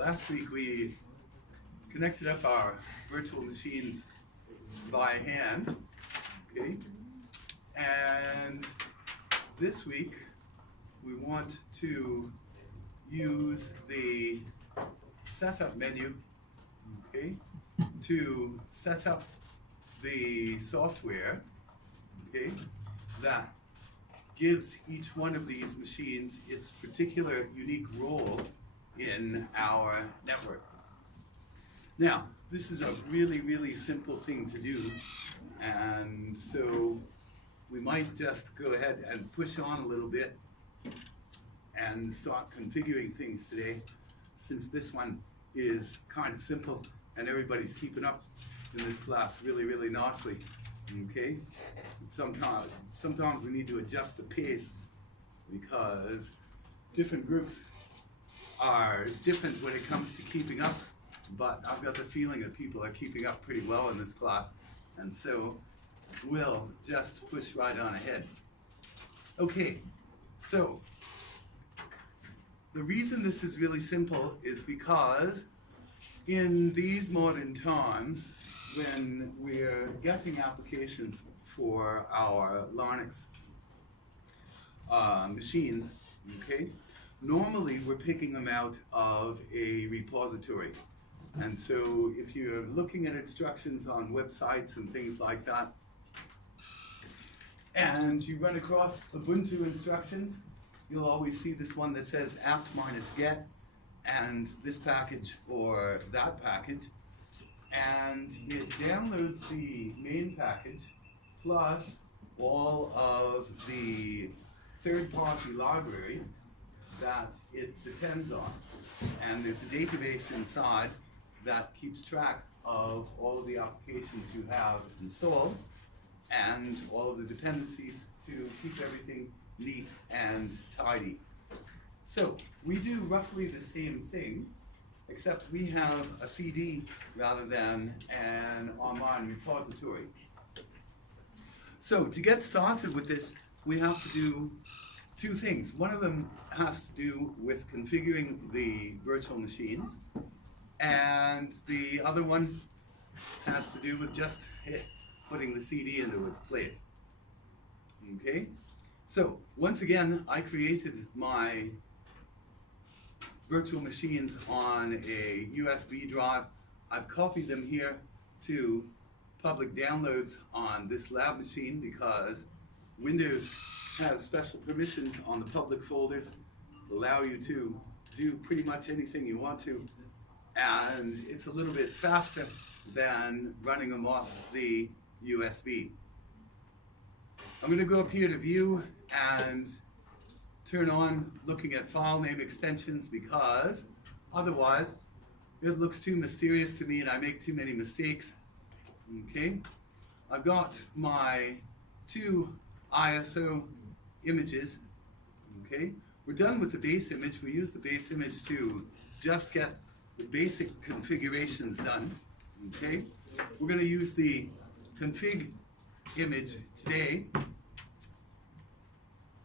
Last week we connected up our virtual machines by hand, okay? And this week we want to use the setup menu, okay, to set up the software, okay, that gives each one of these machines its particular unique role in our network. Now, this is a really, really simple thing to do, and so we might just go ahead and push on a little bit and start configuring things today, since this one is kind of simple and everybody's keeping up in this class really, really nicely, okay? Sometimes we need to adjust the pace because different groups are different when it comes to keeping up, but I've got the feeling that people are keeping up pretty well in this class, and so we'll just push right on ahead. Okay, so the reason this is really simple is because in these modern times, when we're getting applications for our Linux machines, okay, normally we're picking them out of a repository. And so if you're looking at instructions on websites and things like that, and you run across Ubuntu instructions, you'll always see this one that says apt-get and this package or that package, and it downloads the main package plus all of the third-party libraries that it depends on. And there's a database inside that keeps track of all of the applications you have installed and all of the dependencies to keep everything neat and tidy. So we do roughly the same thing, except we have a CD rather than an online repository. So to get started with this, we have to do two things. One of them has to do with configuring the virtual machines, and the other one has to do with just putting the CD into its place. Okay? So once again, I created my virtual machines on a USB drive. I've copied them here to public downloads on this lab machine because Windows has special permissions on the public folders, allow you to do pretty much anything you want to, and it's a little bit faster than running them off the USB. I'm going to go up here to View and turn on looking at file name extensions, because otherwise it looks too mysterious to me and I make too many mistakes. Okay, I've got my two ISO images. Okay, we're done with the base image. We use the base image to just get the basic configurations done. Okay, we're going to use the config image today.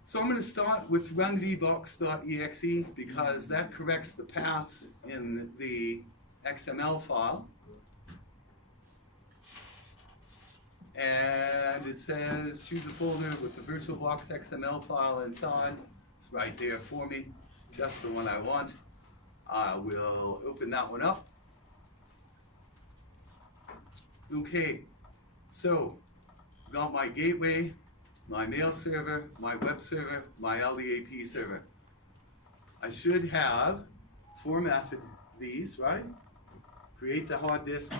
So I'm going to start with runvbox.exe because that corrects the paths in the XML file. And it says choose a folder with the VirtualBox XML file inside. It's right there for me, just the one I want. I will open that one up. Okay, so got my gateway, my mail server, my web server, my LDAP server. I should have formatted these, right? Create the hard disk,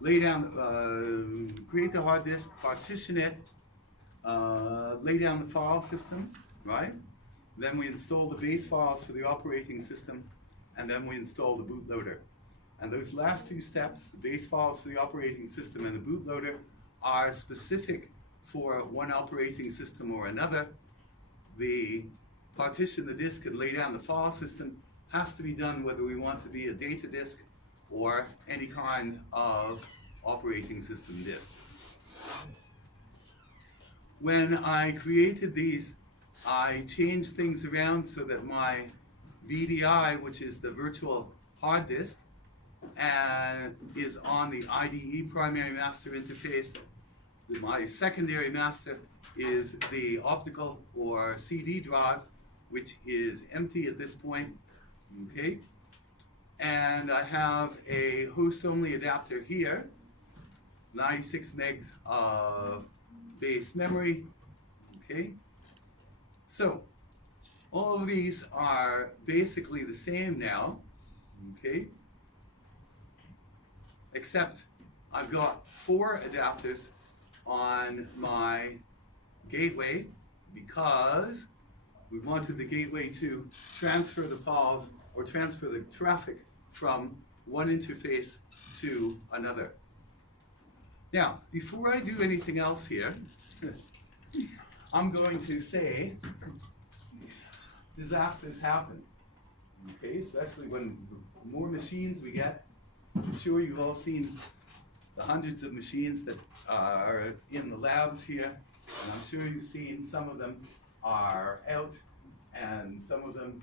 lay down, create the hard disk, partition it, lay down the file system, right? Then we install the base files for the operating system, and then we install the bootloader. And those last two steps, the base files for the operating system and the bootloader, are specific for one operating system or another. The partition the disk and lay down the file system has to be done whether we want to be a data disk or any kind of operating system disk. When I created these, I changed things around so that my VDI, which is the virtual hard disk, and is on the IDE primary master interface. My secondary master is the optical or CD drive, which is empty at this point, okay? And I have a host-only adapter here, 96 megs of base memory, okay? So, all of these are basically the same now, okay? Except I've got 4 adapters on my gateway because we wanted the gateway to transfer the PALs or transfer the traffic from one interface to another. Now, before I do anything else here, I'm going to say disasters happen, okay? Especially when the more machines we get. I'm sure you've all seen the hundreds of machines that are in the labs here, and I'm sure you've seen some of them are out and some of them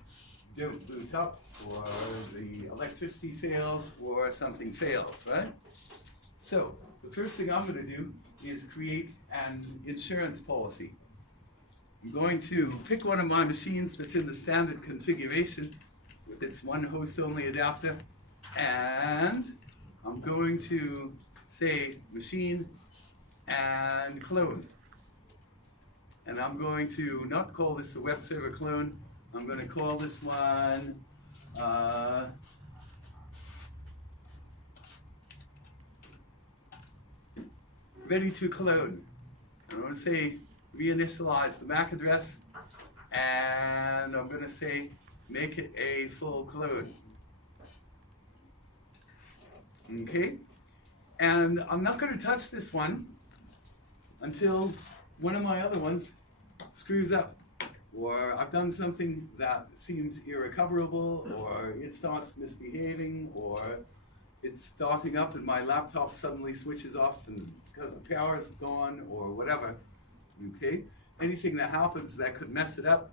don't boot up, or the electricity fails, or something fails, right? So, the first thing I'm going to do is create an insurance policy. I'm going to pick one of my machines that's in the standard configuration with its one host-only adapter, and I'm going to say machine and clone. And I'm going to not call this a web server clone. I'm going to call this one ready to clone. I'm going to say reinitialize the MAC address, and I'm going to say make it a full clone. Okay? And I'm not going to touch this one until one of my other ones screws up, or I've done something that seems irrecoverable, or it starts misbehaving, or it's starting up and my laptop suddenly switches off and because the power is gone, or whatever. Okay? Anything that happens that could mess it up,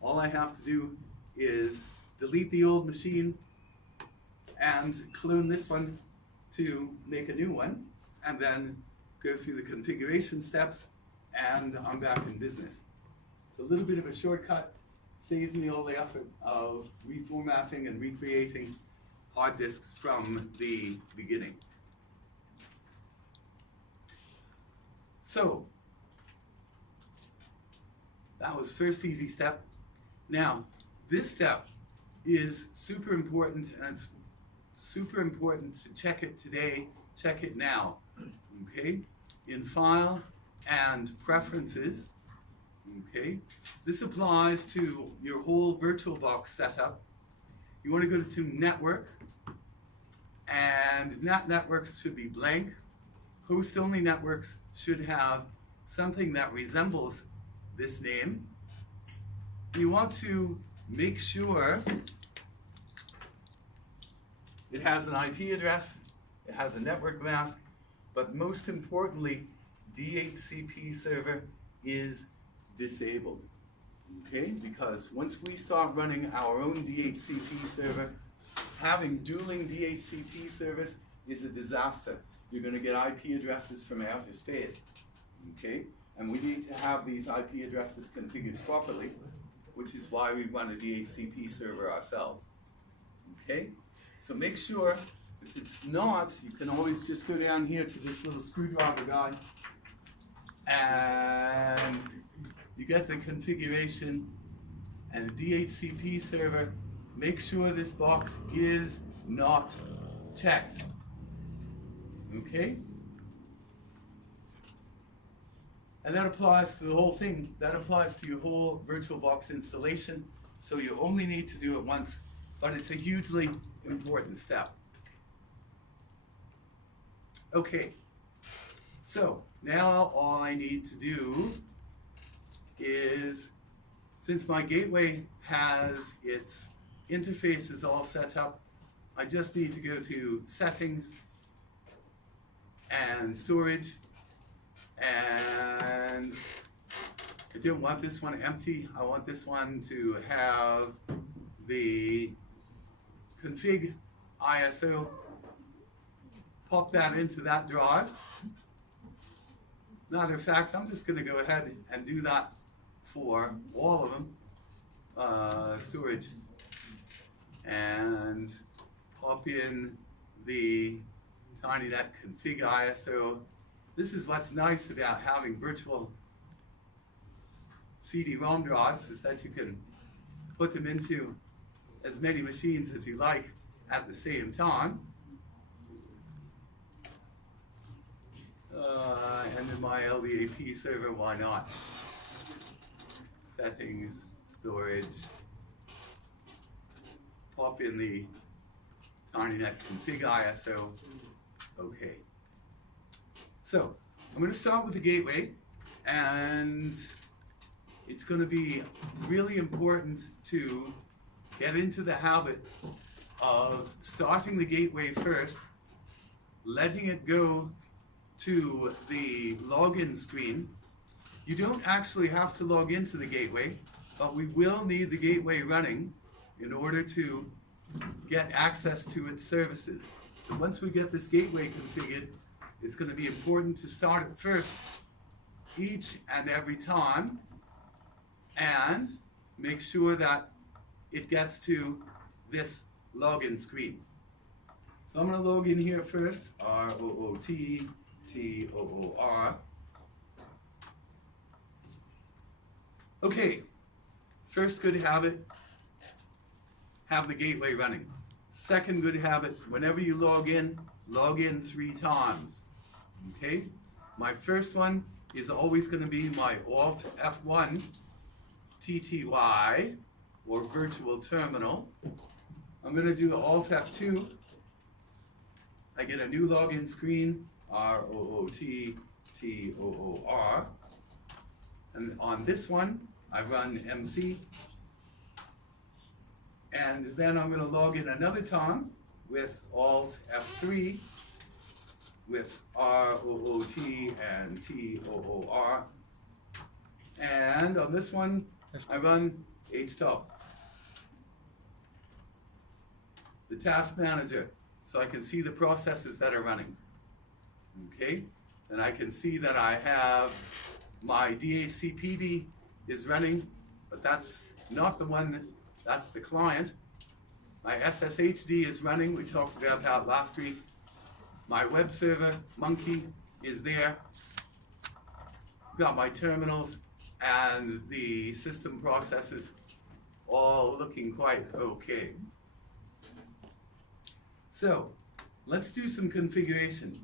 all I have to do is delete the old machine and clone this one to make a new one, and then go through the configuration steps, and I'm back in business. It's a little bit of a shortcut, saves me all the effort of reformatting and recreating hard disks from the beginning. So, that was first easy step. Now, this step is super important, and it's super important to check it today, check it now, okay? In File and Preferences, okay? This applies to your whole VirtualBox setup. You want to go to Network, and networks should be blank. Host-only networks should have something that resembles this name. You want to make sure it has an IP address, it has a network mask, but most importantly, DHCP server is disabled, okay? Because once we start running our own DHCP server, having dueling DHCP servers is a disaster. You're going to get IP addresses from outer space, okay? And we need to have these IP addresses configured properly, which is why we run a DHCP server ourselves, okay? So make sure, if it's not, you can always just go down here to this little screwdriver guy, and you get the configuration and a DHCP server. Make sure this box is not checked, okay? And that applies to the whole thing. That applies to your whole VirtualBox installation. So you only need to do it once, but it's a hugely important step. Okay, so now all I need to do is, since my gateway has its interfaces all set up, I just need to go to Settings and Storage, and I don't want this one empty. I want this one to have the config ISO, pop that into that drive. Matter of fact, I'm just going to go ahead and do that for all of them. Storage, and pop in the Xinetd config ISO. This is what's nice about having virtual CD-ROM drives, is that you can put them into as many machines as you like at the same time. And in my LDAP server, why not? Settings, storage, pop in the Xinetd config ISO. Okay. So I'm going to start with the gateway, and it's going to be really important to get into the habit of starting the gateway first, letting it go to the login screen. You don't actually have to log into the gateway, but we will need the gateway running in order to get access to its services. So once we get this gateway configured, it's going to be important to start it first each and every time, and make sure that it gets to this login screen. So I'm going to log in here first, ROOTTOOR. Okay, first good habit, have the gateway running. Second good habit, whenever you log in 3 times. Okay, my first one is always going to be my Alt F1 TTY, or virtual terminal. I'm going to do Alt F2. I get a new login screen, ROOTTOOR. And on this one, I run MC. And then I'm going to log in another time with Alt F3 with ROOT and TOOR. And on this one, I run HTOP, the task manager, so I can see the processes that are running. Okay, and I can see that I have my DHCPD is running, but that's not the one, that's the client. My SSHD is running, we talked about that last week. My web server, Monkey, is there. Got my terminals and the system processes all looking quite okay. So let's do some configuration.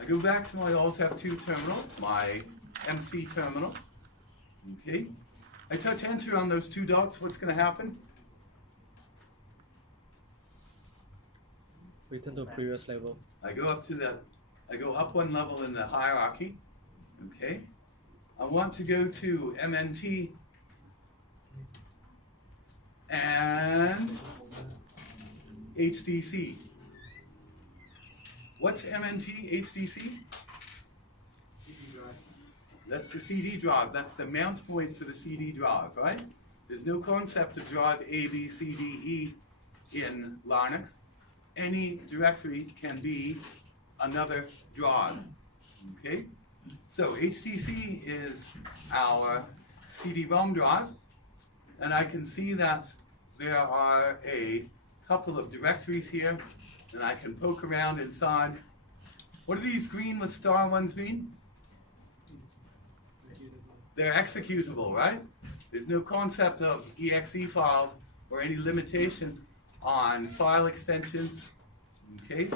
I go back to my Alt F2 terminal, my MC terminal. Okay, I touch enter on those 2 dots. What's going to happen? Return to previous level. I go up one level in the hierarchy. Okay, I want to go to MNT and HDC. What's MNT HDC? That's the CD drive. That's the mount point for the CD drive, right? There's no concept of drive A, B, C, D, E in Linux. Any directory can be another drive. Okay? So HDC is our CD-ROM drive, and I can see that there are a couple of directories here, and I can poke around inside. What do these green with star ones mean? They're executable, right? There's no concept of exe files or any limitation on file extensions. Okay?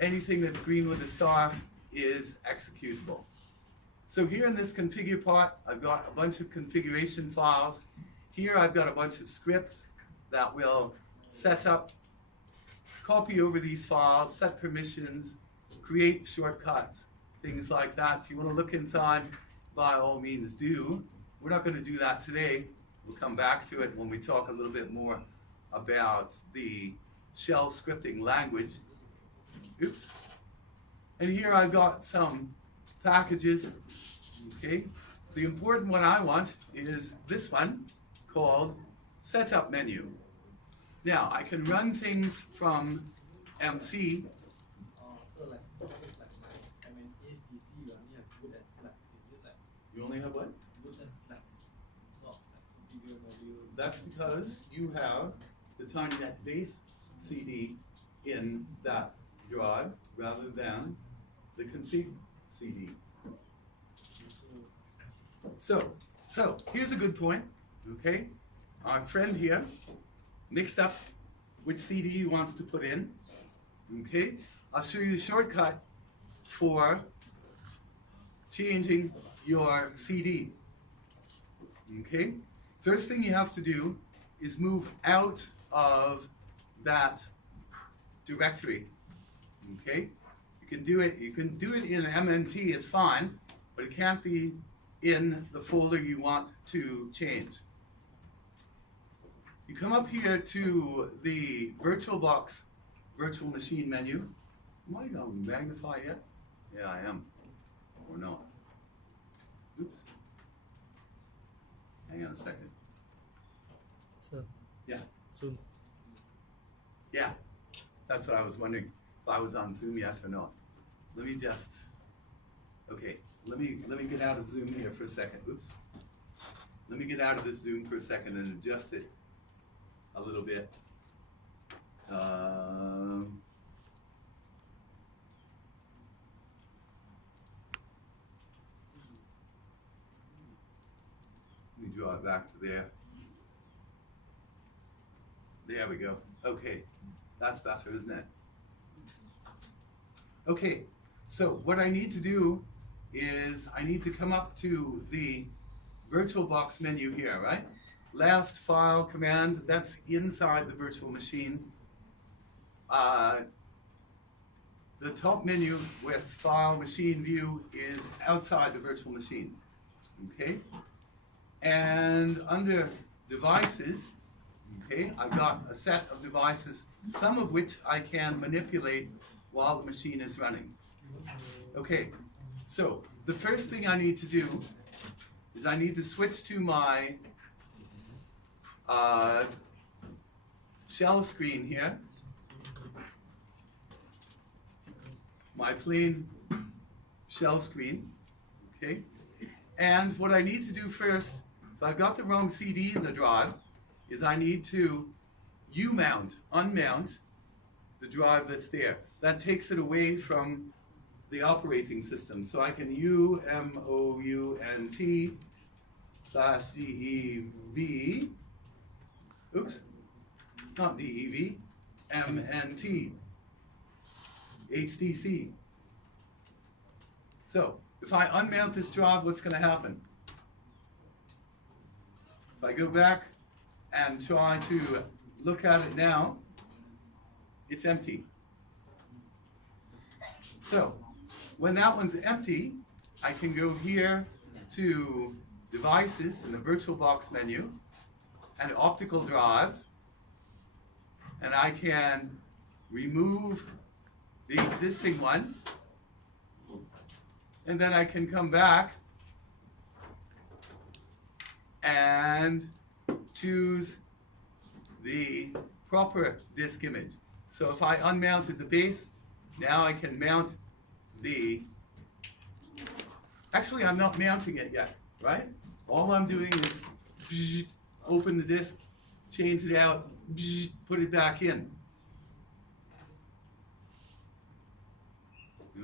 Anything that's green with a star is executable. So here in this configure part, I've got a bunch of configuration files. Here I've got a bunch of scripts that will set up, copy over these files, set permissions, create shortcuts, things like that. If you want to look inside, by all means do. We're not going to do that today. We'll come back to it when we talk a little bit more about the shell scripting language. Oops. And here I've got some packages. Okay. The important one I want is this one called Setup Menu. Now, I can run things from MC. So like my HTC, you only have boot and slacks. Is it like You only have what? boot and slacks? Not like video module. That's because you have the TinyNet base CD in that drive rather than the config CD. So here's a good point, okay? Our friend here mixed up which CD he wants to put in, okay? I'll show you the shortcut for changing your CD, okay? First thing you have to do is move out of that directory, okay? You can do it in MNT, it's fine, but it can't be in the folder you want to change. You come up here to the VirtualBox virtual machine menu. Am I going to magnify yet? Yeah, I am. Or not. Oops. Hang on a second. Sir. Yeah. Zoom. Yeah. That's what I was wondering. If I was on Zoom, yes or not. Let me just. Okay. Let me get out of Zoom here for a second. Oops. Let me get out of this Zoom for a second and adjust it a little bit. Let me draw it back to there. There we go. Okay. That's better, isn't it? Okay. So what I need to do is I need to come up to the VirtualBox menu here, right? Left, File, Command, that's inside the virtual machine. The top menu with File, Machine View is outside the virtual machine, okay? And under Devices, okay, I've got a set of devices, some of which I can manipulate while the machine is running. Okay, so the first thing I need to do is I need to switch to my shell screen here, my plain shell screen, okay? And what I need to do first, if I've got the wrong CD in the drive, is I need to unmount the drive that's there. That takes it away from the operating system. So I can UMOUNT/DEV, oops, not DEV, MNT, HTC. So if I unmount this drive, what's going to happen? If I go back and try to look at it now, it's empty. So when that one's empty, I can go here to Devices in the VirtualBox menu and Optical Drives, and I can remove the existing one, and then I can come back and choose the proper disk image. So if I unmounted the base, now I can mount the, actually I'm not mounting it yet, right? All I'm doing is open the disk, change it out, put it back in.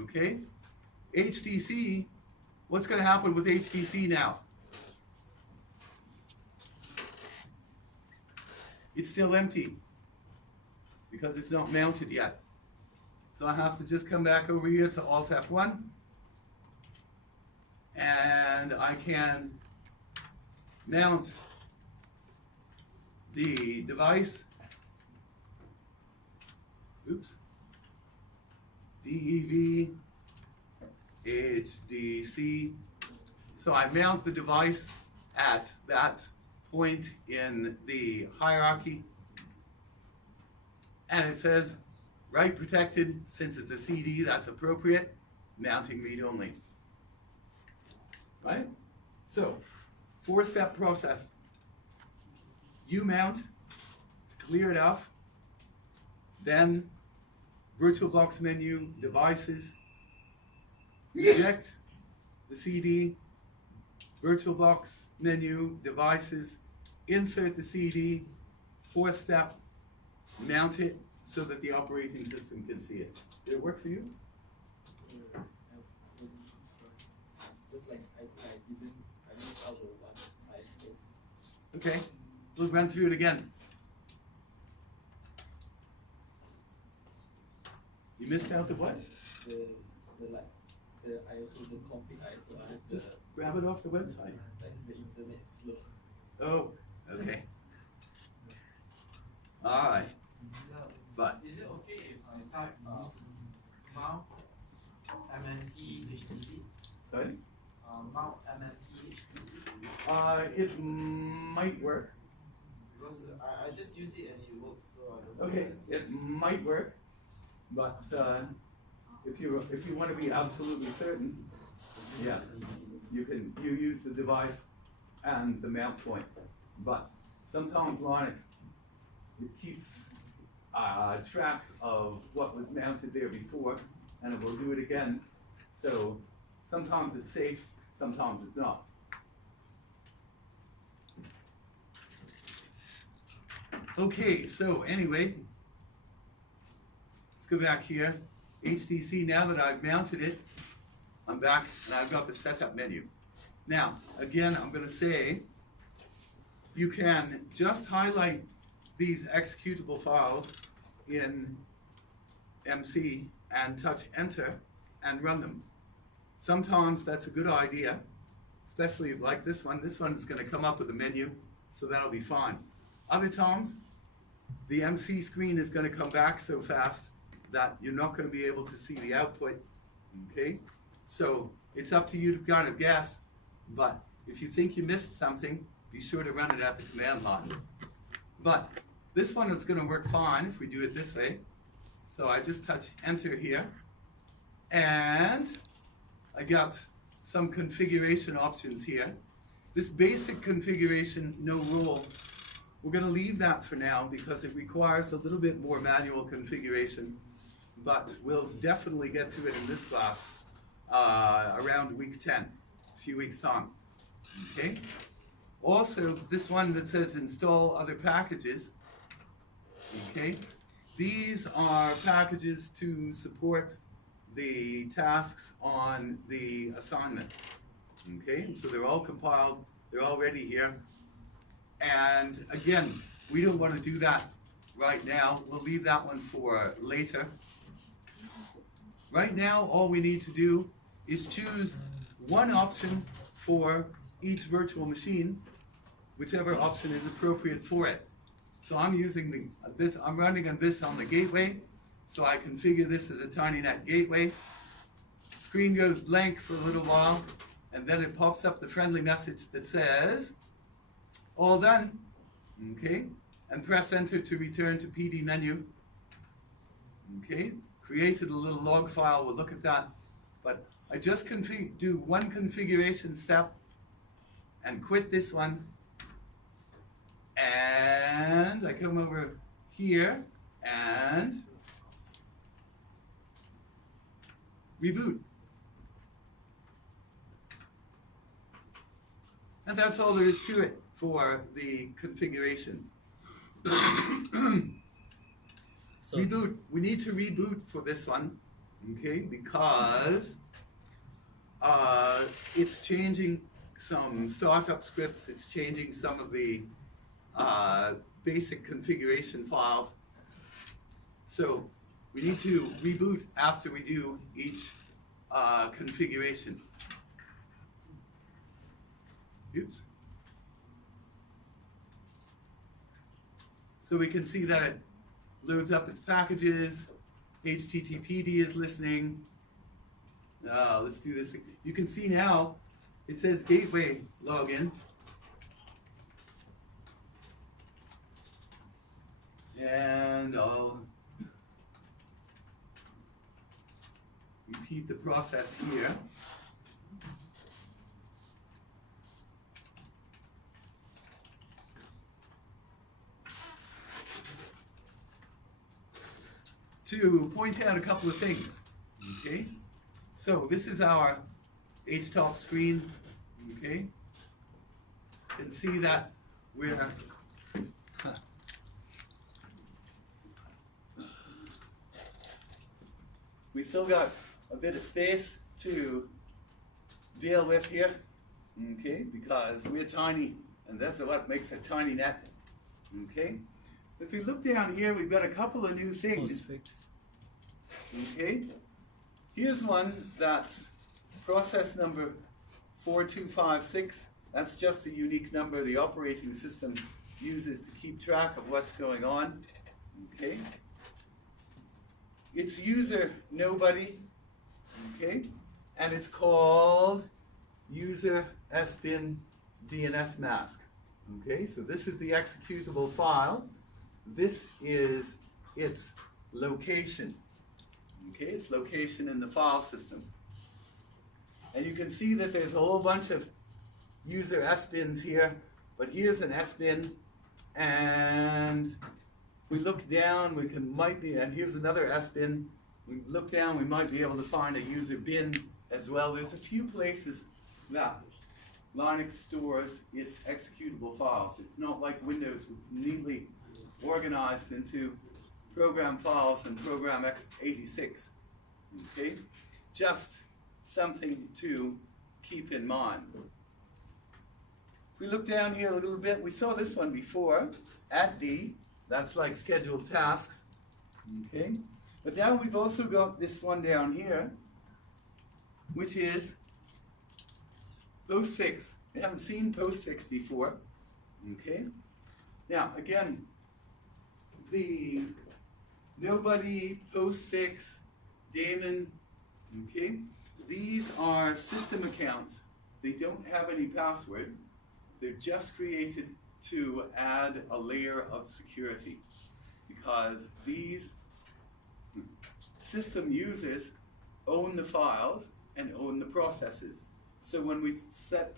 Okay? HTC, what's going to happen with HTC now? It's still empty because it's not mounted yet. So I have to just come back over here to Alt F1 and I can mount the device, oops, DEV, HDC. So I mount the device at that point in the hierarchy, and it says write protected. Since it's a CD, that's appropriate. Mounting read only. Right? So, 4-step process. You mount, clear it off. Then VirtualBox menu, devices, eject the CD, VirtualBox menu, devices, insert the CD, fourth step, mount it so that the operating system can see it. Did it work for you? Just like I missed out the one I explained. Okay, we'll run through it again. You missed out the what? I also the config I have Just grab it off the website. like the internet is slow. Oh, okay. Alright, but Is it okay if I type mount MNT HTC? sorry? Mount MNT HTC? It might work. Because I just use it and it works, so I don't know. Okay, it might work, but if you want to be absolutely certain, yeah, you use the device and the mount point. But sometimes Linux, it keeps track of what was mounted there before, and it will do it again. So sometimes it's safe, sometimes it's not. Okay, so anyway, let's go back here. HTC, now that I've mounted it, I'm back and I've got the setup menu. Now, again, I'm gonna say, you can just highlight these executable files in MC and touch enter and run them. Sometimes that's a good idea, especially like this one. This one's gonna come up with a menu, so that'll be fine. Other times, the MC screen is gonna come back so fast that you're not gonna be able to see the output, okay? So it's up to you to kind of guess, but if you think you missed something, be sure to run it at the command line. But this one is gonna work fine if we do it this way. So I just touch enter here, and I got some configuration options here. This basic configuration, no rule, we're gonna leave that for now because it requires a little bit more manual configuration, but we'll definitely get to it in this class around week 10, a few weeks time, okay? Also, this one that says install other packages, okay? These are packages to support the tasks on the assignment, okay? So they're all compiled, they're already here. And again, we don't want to do that right now. We'll leave that one for later. Right now, all we need to do is choose one option for each virtual machine, whichever option is appropriate for it. So I'm using I'm running on this on the gateway, so I configure this as a TinyNet gateway. Screen goes blank for a little while, and then it pops up the friendly message that says, all done, okay? And press enter to return to PD menu. Okay, created a little log file, we'll look at that. But I just do one configuration step and quit this one. And I come over here and reboot. And that's all there is to it for the configurations. So Reboot. We need to reboot for this one, okay? Because it's changing some startup scripts. It's changing some of the basic configuration files. So we need to reboot after we do each configuration. Oops. So we can see that it loads up its packages. HTTPD is listening. Let's do this. You can see now it says gateway login. And I'll repeat the process here. to point out a couple of things. Okay, so this is our HTOP screen. Okay, you can see that we're we still got a bit of space to deal with here. Okay, because we're tiny, and that's what makes a tiny net. Okay, if we look down here, we've got a couple of new things. postfix. Okay, here's one that's process number 4256. That's just a unique number the operating system uses to keep track of what's going on. Okay, it's user nobody. Okay, and it's called user sbin DNS mask. Okay, so this is the executable file. This is its location. Okay, its location in the file system. And you can see that there's a whole bunch of user sbins here, but here's an sbin, and if we look down, and here's another sbin. We look down, we might be able to find a user bin as well. There's a few places that Linux stores its executable files. It's not like Windows, it's neatly organized into program files and program x86. Okay, just something to keep in mind. If we look down here a little bit, we saw this one before, at D, that's like scheduled tasks. Okay, but now we've also got this one down here, which is postfix. We haven't seen postfix before. Okay, now again, the nobody, postfix, daemon, okay, these are system accounts. They don't have any password. They're just created to add a layer of security, because these system users own the files and own the processes. So when we set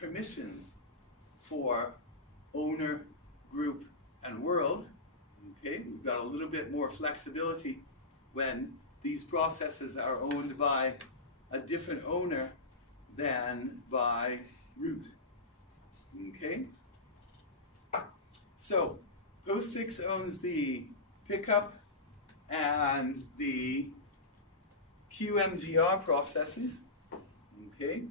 permissions for owner, group, and world, okay, we've got a little bit more flexibility when these processes are owned by a different owner than by root. Okay? So postfix owns the pickup and the QMGR processes. Okay?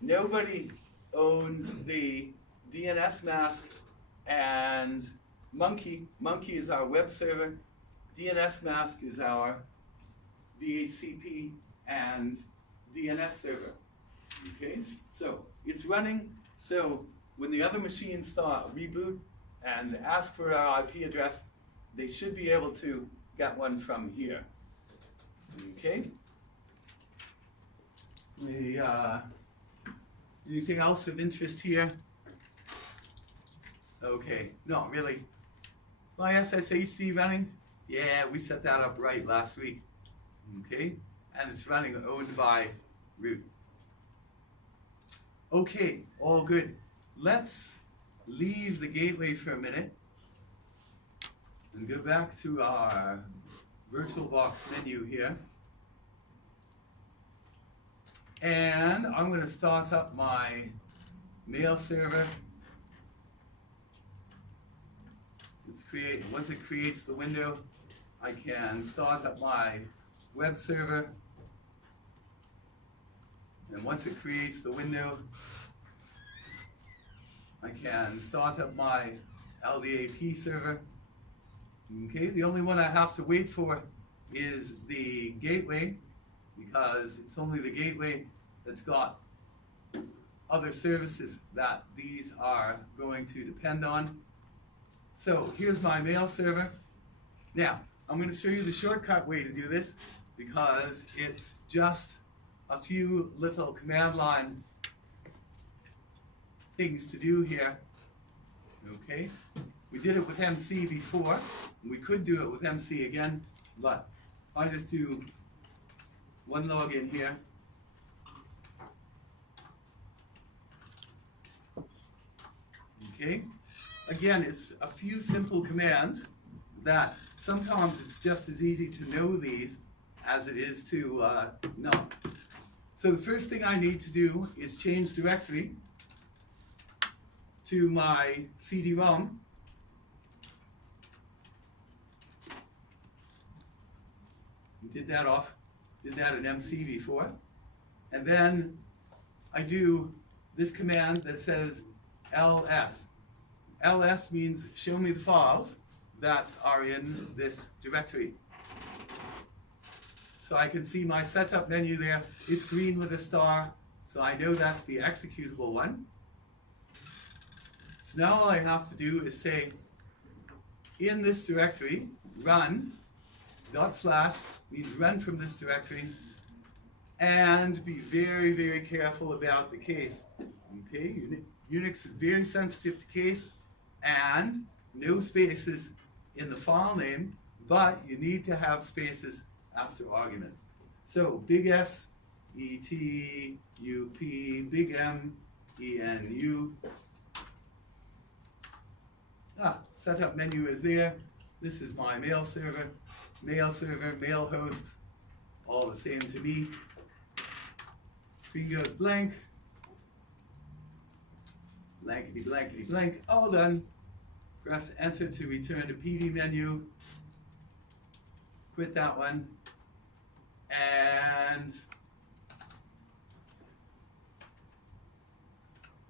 Nobody owns the DNS mask and Monkey. Monkey is our web server. DNS mask is our DHCP and DNS server. Okay, so it's running. So when the other machines start reboot and ask for our IP address, they should be able to get one from here. Okay. Anything else of interest here? Okay, not really. Is my SSHD running? Yeah, we set that up right last week. Okay, and it's running owned by root. Okay, all good. Let's leave the gateway for a minute and go back to our VirtualBox menu here. And I'm going to start up my mail server. Once it creates the window, I can start up my web server. And once it creates the window, I can start up my LDAP server. Okay, the only one I have to wait for is the gateway, because it's only the gateway that's got other services that these are going to depend on. So here's my mail server. Now, I'm going to show you the shortcut way to do this, because it's just a few little command line things to do here. Okay, we did it with MC before, and we could do it with MC again, but I just do one login here. Okay, again, it's a few simple commands that sometimes it's just as easy to know these as it is to not. So the first thing I need to do is change directory to my CD-ROM. Did that in MC before. And then I do this command that says ls. ls means show me the files that are in this directory. So I can see my setup menu there. It's green with a star, so I know that's the executable one. So now all I have to do is say, in this directory, run, / means run from this directory, and be very, very careful about the case. Okay, Unix is very sensitive to case, and no spaces in the file name, but you need to have spaces after arguments. So big S, E, T, U, P, big M, E, N, U. Setup menu is there. This is my mail server, mail host, all the same to me. Screen goes blank. Blankety, blankety, blank, all done. Press enter to return to PD menu. Quit that one. And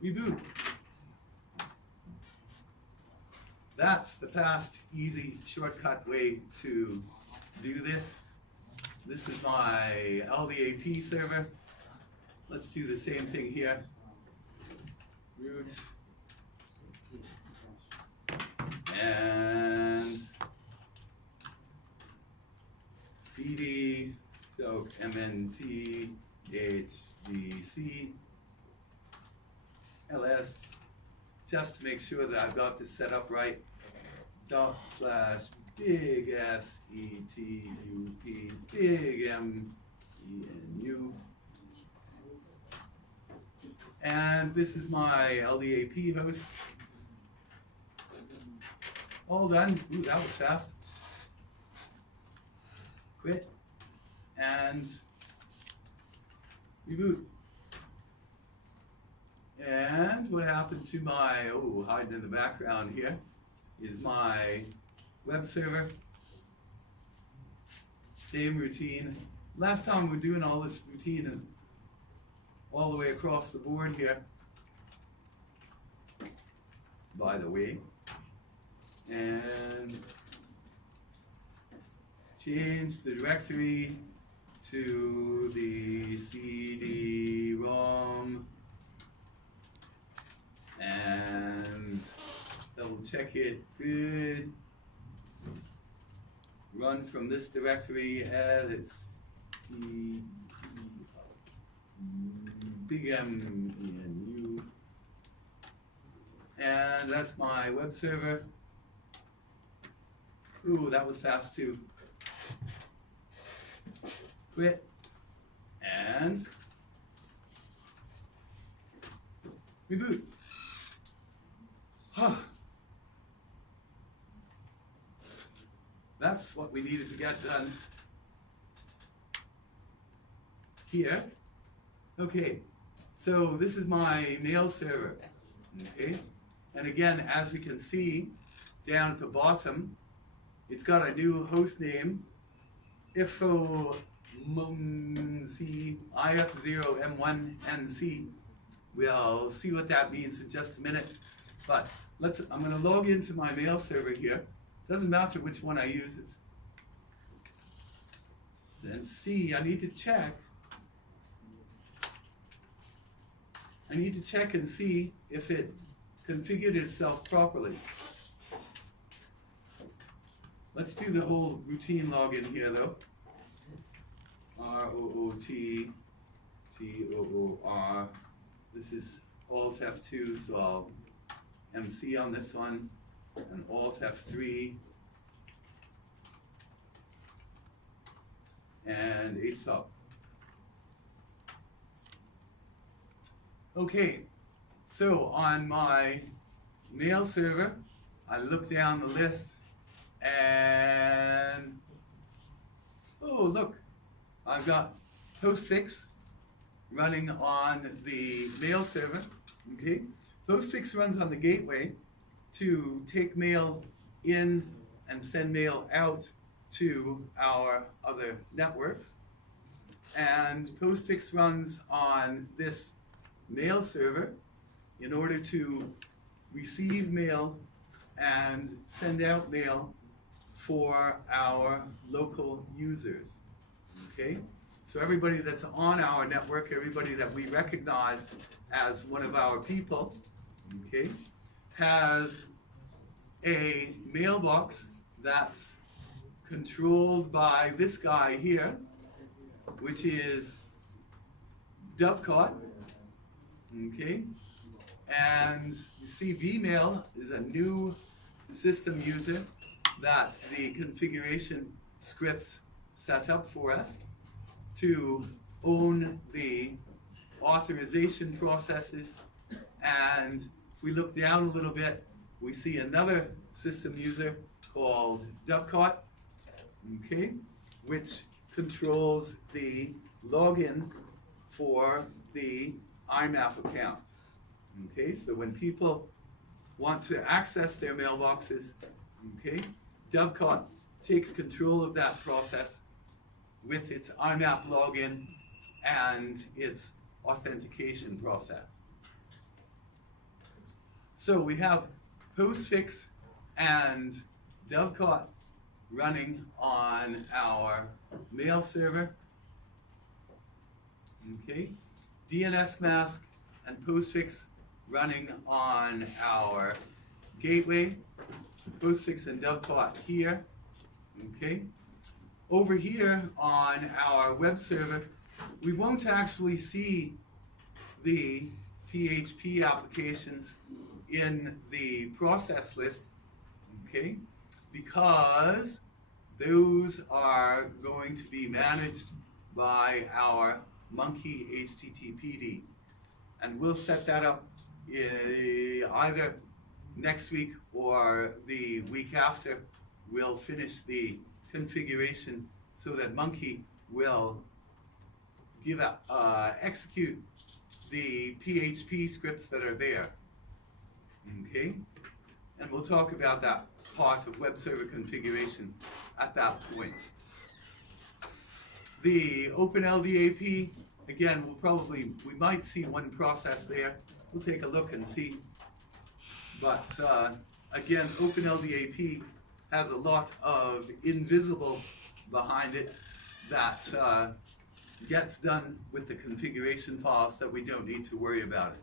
reboot. That's the fast, easy, shortcut way to do this. This is my LDAP server. Let's do the same thing here. Root. And CD, so MNT, HDC, LS, just to make sure that I've got this set up right. / big S E T U P big M E N U. And this is my LDAP host. All done. Ooh, that was fast. Quit. And reboot. And what happened to my, hiding in the background here, is my web server. Same routine. Last time we're doing all this routine is all the way across the board here, by the way. And change the directory to the CD-ROM and double check it. Good. Run from this directory as it's big M E N U. And that's my web server. Ooh, that was fast too. Quit. And reboot. That's what we needed to get done here. Okay, so this is my mail server. Okay, and again, as we can see down at the bottom, it's got a new host name, IF0 IF0M1NC. We'll see what that means in just a minute. But I'm going to log into my mail server here. Doesn't matter which one I use. Then see, I need to check. I need to check and see if it configured itself properly. Let's do the whole routine login here though. ROOT-TOOR. This is Alt F2, so I'll MC on this one, and Alt F3, and HTOP. Okay, so on my mail server, I look down the list and, oh look, I've got Postfix running on the mail server, okay? Postfix runs on the gateway to take mail in and send mail out to our other networks. And Postfix runs on this mail server in order to receive mail and send out mail for our local users, okay? So everybody that's on our network, everybody that we recognize as one of our people, okay, has a mailbox that's controlled by this guy here, which is Dovecot, okay? And you see vmail is a new system user that the configuration script set up for us to own the authorization processes. And if we look down a little bit, we see another system user called Dovecot, okay, which controls the login for the IMAP accounts. Okay, so when people want to access their mailboxes, okay, Dovecot takes control of that process with its IMAP login and its authentication process. So we have Postfix and Dovecot running on our mail server, okay, DNS mask and Postfix running on our gateway, Postfix and Dovecot here, okay. Over here on our web server, we won't actually see the PHP applications in the process list, okay, because those are going to be managed by our Monkey HTTPD. And we'll set that up either next week or the week after. We'll finish the configuration so that Monkey will execute the PHP scripts that are there, okay? And we'll talk about that part of web server configuration at that point. The OpenLDAP, again, we might see one process there. We'll take a look and see. But again, OpenLDAP has a lot of invisible behind it that gets done with the configuration files that we don't need to worry about it.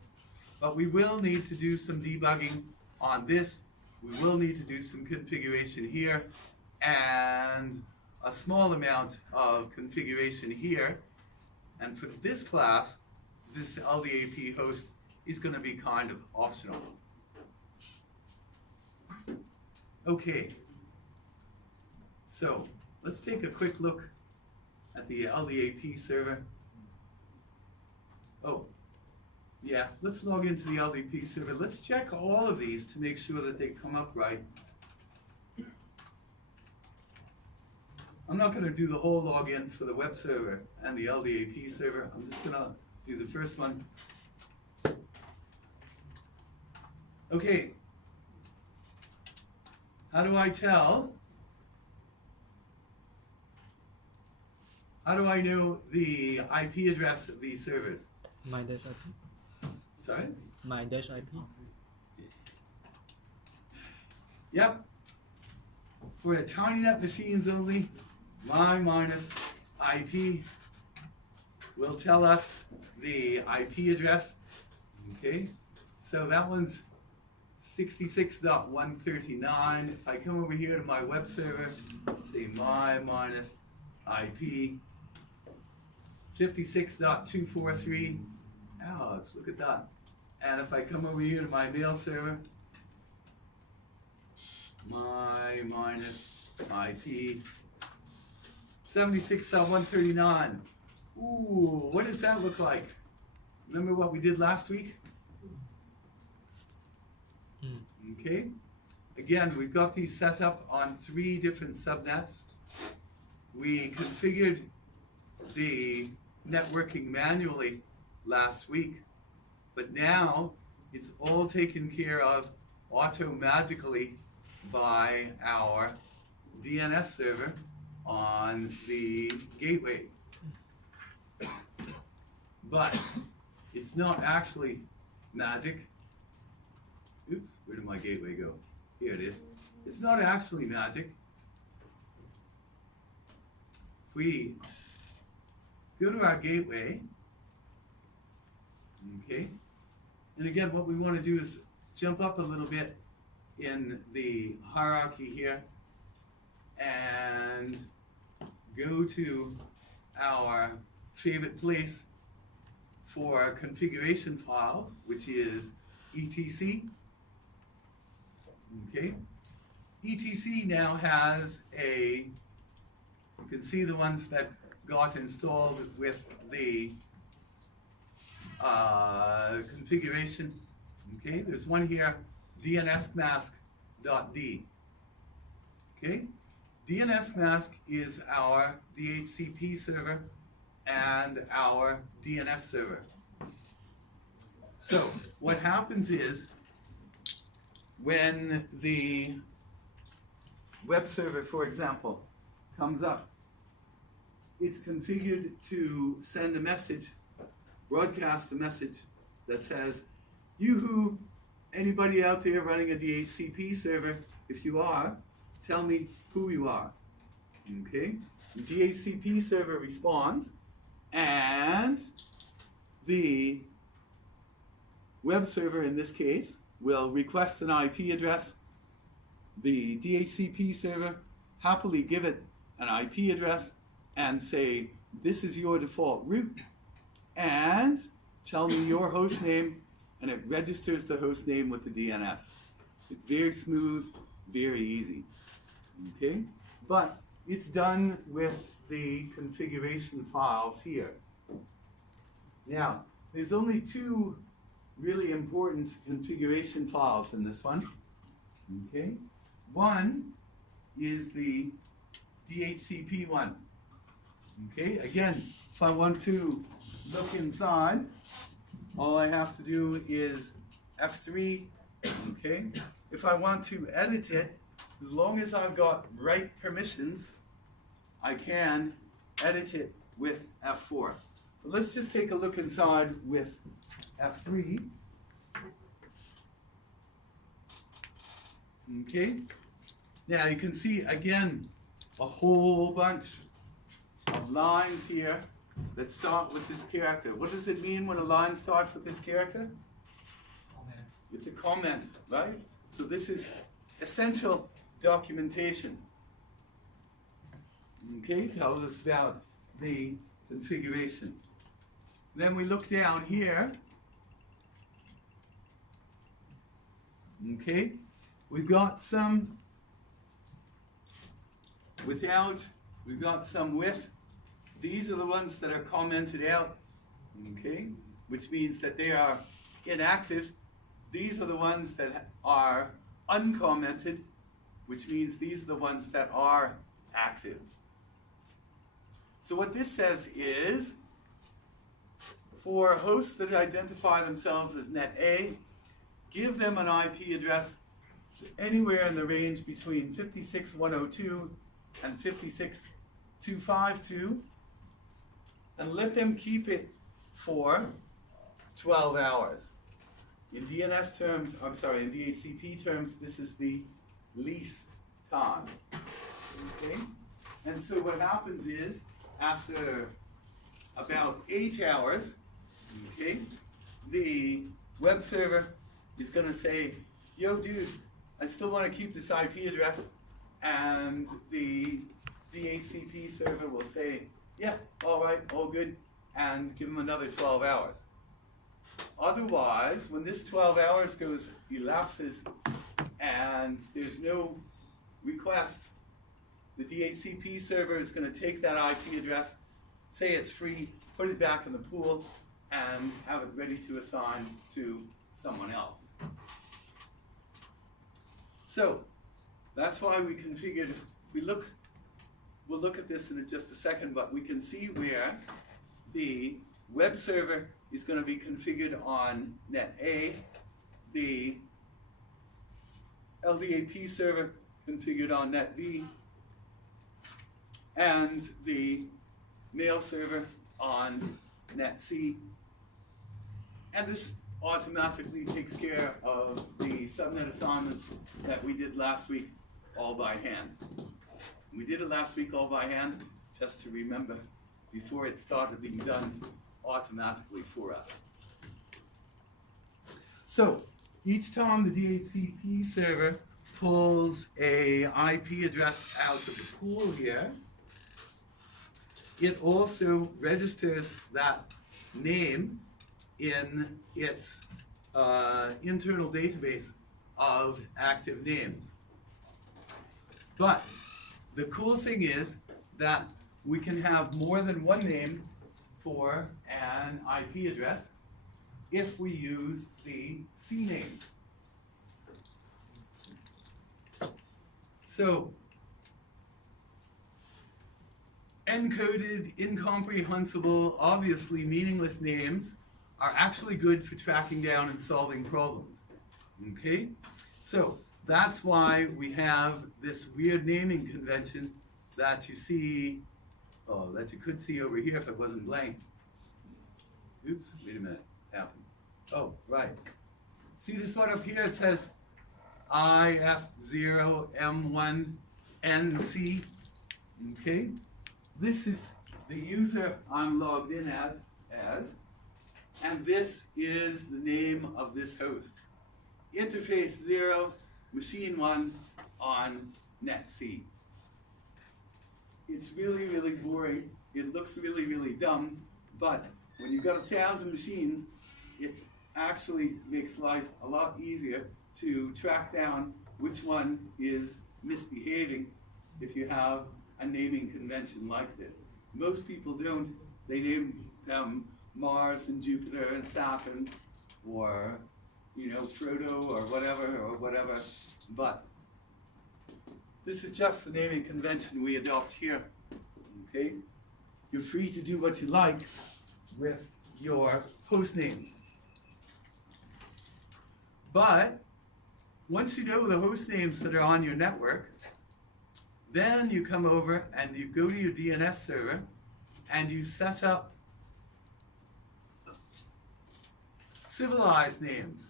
But we will need to do some debugging on this. We will need to do some configuration here and a small amount of configuration here. And for this class, this LDAP host is going to be kind of optional. Okay, so let's take a quick look at the LDAP server. Oh, yeah, let's log into the LDAP server. Let's check all of these to make sure that they come up right. I'm not going to do the whole login for the web server and the LDAP server. I'm just going to do the first one. Okay. How do I tell? How do I know the IP address of these servers? My dash IP. Sorry? My dash IP. Yep. For the TinyNet machines only, my minus IP will tell us the IP address. Okay, so that one's 66.139. If I come over here to my web server, say my minus IP 56.243. Oh, let's look at that. And if I come over here to my mail server, my minus IP 76.139. Ooh, what does that look like? Remember what we did last week? Okay? Again, we've got these set up on 3 different subnets. We configured the networking manually last week, but now it's all taken care of auto-magically by our DNS server on the gateway. But it's not actually magic. Oops, where did my gateway go? Here it is. It's not actually magic. If we go to our gateway, okay, and again, what we want to do is jump up a little bit in the hierarchy here and go to our favorite place for configuration files, which is etc. Okay, etc now has you can see the ones that got installed with the configuration. Okay, there's one here, dnsmask.d. Okay, dnsmask is our DHCP server and our DNS server. So what happens is when the web server, for example, comes up, it's configured to send a message, broadcast a message that says, yoo-hoo, anybody out there running a DHCP server, if you are, tell me who you are. Okay? The DHCP server responds, and the web server, in this case, will request an IP address. The DHCP server happily give it an IP address and say, this is your default route, and tell me your host name, and it registers the host name with the DNS. It's very smooth, very easy. Okay? But it's done with the configuration files here. Now, there's only 2 really important configuration files in this one. Okay? One is the DHCP one. Okay? Again, if I want to look inside, all I have to do is F3. Okay? If I want to edit it, as long as I've got right permissions, I can edit it with F4. But let's just take a look inside with F3. Okay. Now you can see again a whole bunch of lines here that start with this character. What does it mean when a line starts with this character? Comment. It's a comment, right? So this is essential documentation. Okay, tells us about the configuration. Then we look down here. Okay, we've got some without, we've got some with. These are the ones that are commented out, okay, which means that they are inactive. These are the ones that are uncommented, which means these are the ones that are active. So what this says is, for hosts that identify themselves as net A, give them an IP address anywhere in the range between 56.102 and 56.252, and let them keep it for 12 hours. In DNS terms, I'm sorry, in DHCP terms, this is the lease time. Okay? And so what happens is, after about 8 hours, okay, the web server is going to say, yo dude, I still want to keep this IP address, and the DHCP server will say, yeah, all right, all good, and give them another 12 hours. Otherwise, when this 12 hours elapses and there's no request, the DHCP server is going to take that IP address, say it's free, put it back in the pool, and have it ready to assign to someone else. So that's why we configured, we'll look at this in just a second, but we can see where the web server is going to be configured on net A, the LDAP server configured on net B, and the mail server on net C. And this automatically takes care of the subnet assignments that we did last week all by hand. We did it last week all by hand, just to remember, before it started being done automatically for us. So each time the DHCP server pulls a IP address out of the pool here, it also registers that name in its internal database of active names. But the cool thing is that we can have more than one name for an IP address if we use the CNAMEs. So, encoded, incomprehensible, obviously meaningless names are actually good for tracking down and solving problems. Okay? So, that's why we have this weird naming convention that you see, that you could see over here if it wasn't blank. Oops, wait a minute, happened. Oh, right. See this one up here? It says IF0M1NC. Okay? This is the user I'm logged in as, and this is the name of this host. Interface 0, machine 1 on net C. It's really, really boring. It looks really, really dumb, but when you've got 1,000 machines, it actually makes life a lot easier to track down which one is misbehaving if you have a naming convention like this. Most people don't. They name them Mars and Jupiter and Saturn, or Frodo or whatever. But this is just the naming convention we adopt here. Okay? You're free to do what you like with your host names. But once you know the host names that are on your network, then you come over and you go to your DNS server and you set up civilized names.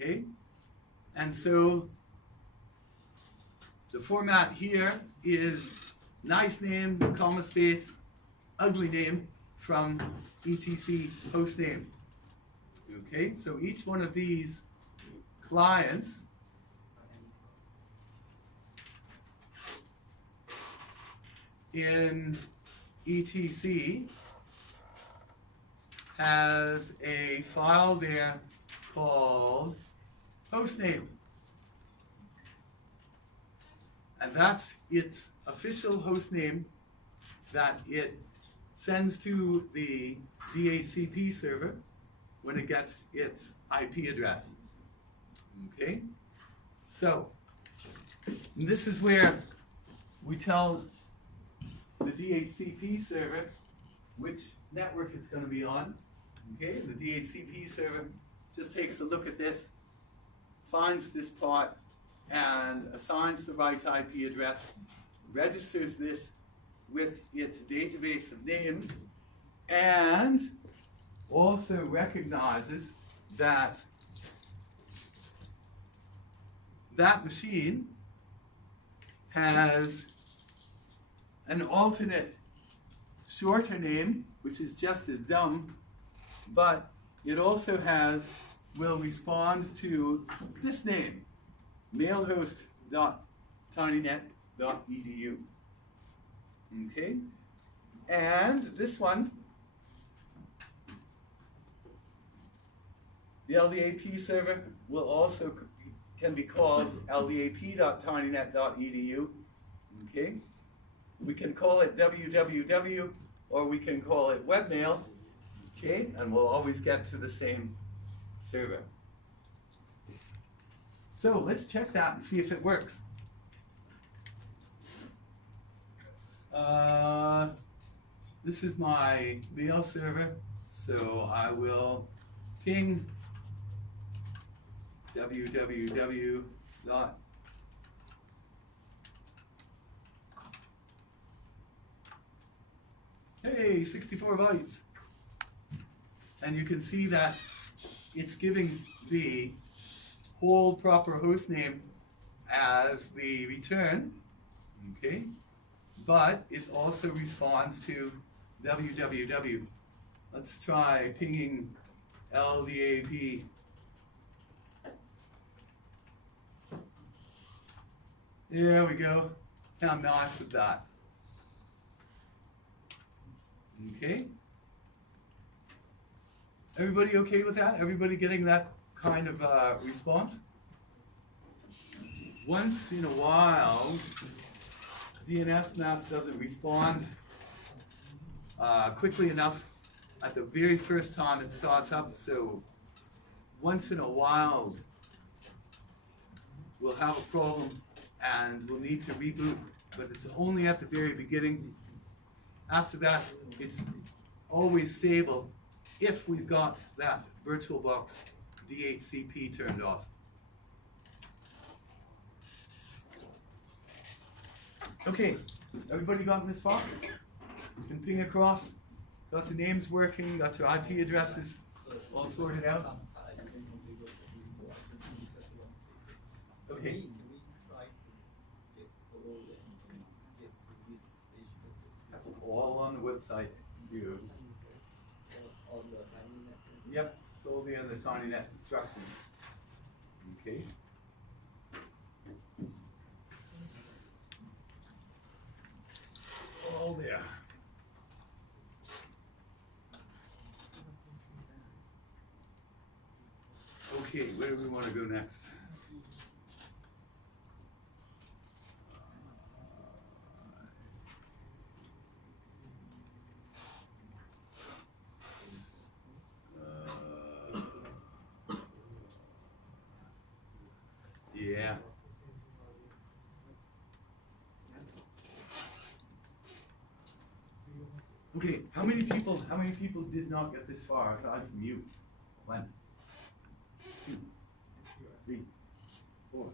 Okay? And so the format here is nice name, comma space, ugly name from etc hostname. Okay? So each one of these clients in etc has a file there called hostname. And that's its official hostname that it sends to the DHCP server when it gets its IP address. Okay? So, this is where we tell the DHCP server which network it's going to be on. Okay? The DHCP server just takes a look at this, finds this part, and assigns the right IP address, registers this with its database of names, and also recognizes that that machine has an alternate shorter name, which is just as dumb, but it also will respond to this name, mailhost.tinynet.edu. Okay? And this one, the LDAP server can be called ldap.tinynet.edu. Okay? We can call it www, or we can call it webmail. Okay? And we'll always get to the same server. So let's check that and see if it works. This is my mail server, so I will ping www. Hey, 64 bytes. And you can see that it's giving the whole proper host name as the return, okay? But it also responds to www. Let's try pinging LDAP. There we go. Now I'm nice with that. Okay. Everybody okay with that? Everybody getting that kind of response? Once in a while, DNS mask doesn't respond quickly enough at the very first time it starts up, so once in a while we'll have a problem and we'll need to reboot, but it's only at the very beginning. After that, it's always stable if we've got that VirtualBox DHCP turned off. Okay, everybody gotten this far? You can ping across, got your names working, got your IP addresses all sorted out? Some part I didn't configure properly, so I just reset to one Okay. Can we try to get follow and get to this stage first? That's all on the website. You. On the timing net. Yep, it's all there in the TinyNet instructions. Okay. All there. Okay, where do we want to go next? Yeah. Okay, how many people did not get this far aside from you? 1, 2, 3, 4,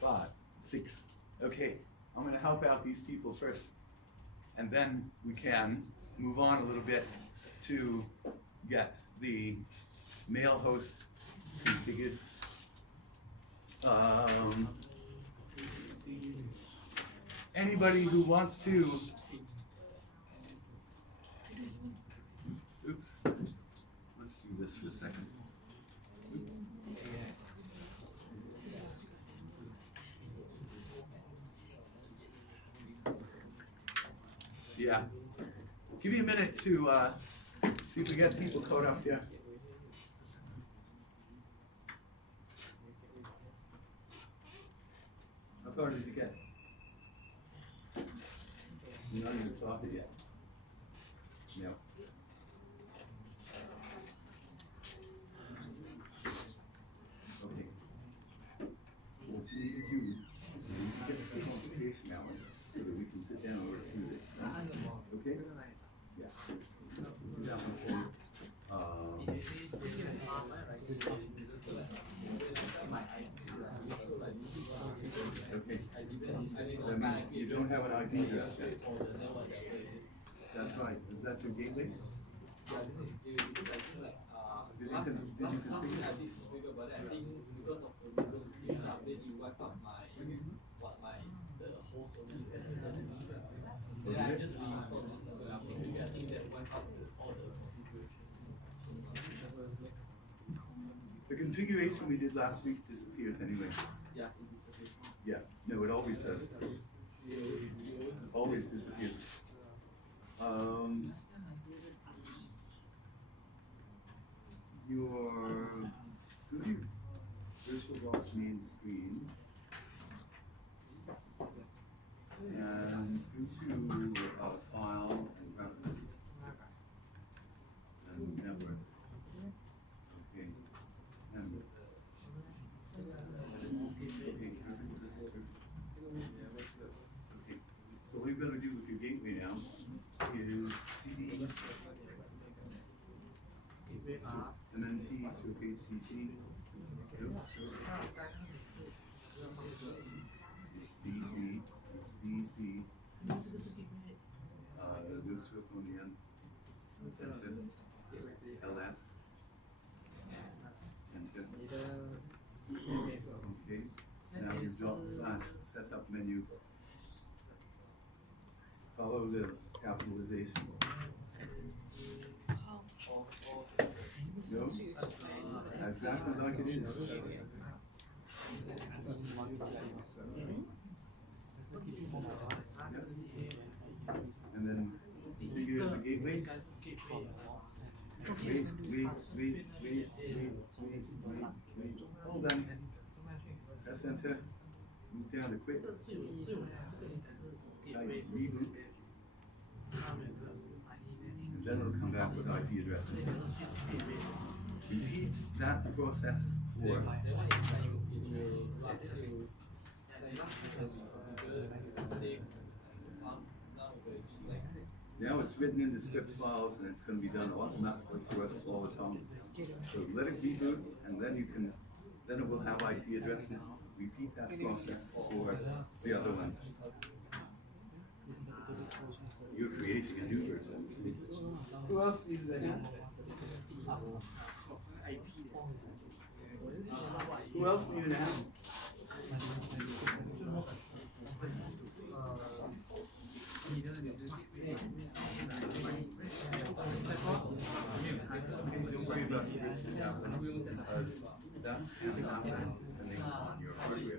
5, 6. Okay, I'm gonna help out these people first. And then we can move on a little bit to get the mail host configured. Anybody who wants to, oops, let's do this for a second. Yeah, give me a minute to see if we get people caught up here. How far did you get? You're not even soft yet. No. Okay. What you need to do is you need to get some consultation hours so that we can sit down and work through this. Okay? Yeah. Do that one for you. Okay. That means you don't have an IP address yet. That's right. Is that your gateway? Yeah, this is because I think like Did you last configure? week I did configure, but then I think because of the Windows screen update, you wipe out the whole service. Then I just reinstalled this, so I think that wiped out all the configurations. The configuration we did last week disappears anyway. Yeah, it disappears. Yeah. No, it always does. Always disappears. Your go to VirtualBox main screen and go to file and preferences and network. Okay. And HTTC. DC, DC, Newsreponian, enter, LS, enter. Okay, now you setup menu. Follow the capitalization. No? Exactly like it is. And then configure as a gateway. Wait. Hold on. Press enter. Move down to quit. Type reboot. And then it'll come back with IP addresses. Repeat that process for. Now it's written in the script files and it's going to be done automatically for us all the time. So let it reboot and then it will have IP addresses. Repeat that process for the other ones. You're creating a new version. Who else needs that? Who else needs an app? Don't worry about the version now, because that's depending on your hardware.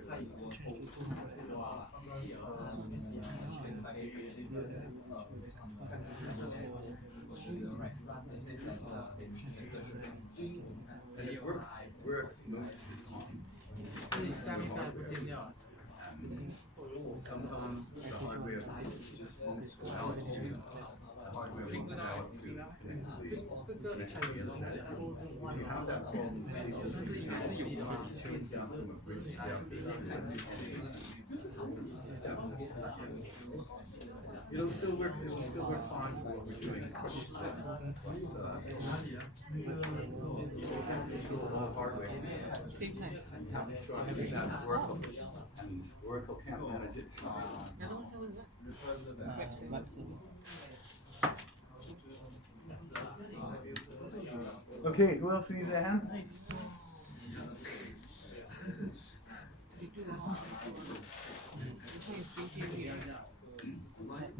And it works most of the time. Sometimes the hardware just won't allow it to. The hardware won't allow it to connect to the internet. If you have that problem, just change down from a bridge down to it'll still work fine for what we're doing. You can't control all hardware. Same size. You have to try to make that Oracle, and Oracle can't manage it. The other one was what? Website. Okay, who else needs a hand?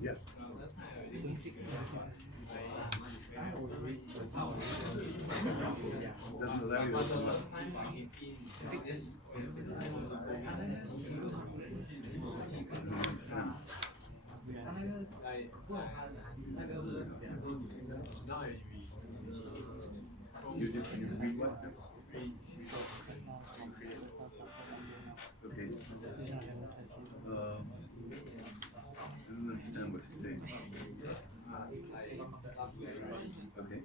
Yeah. Doesn't allow you to do it. You read what? Okay. I don't understand what you're saying. Okay.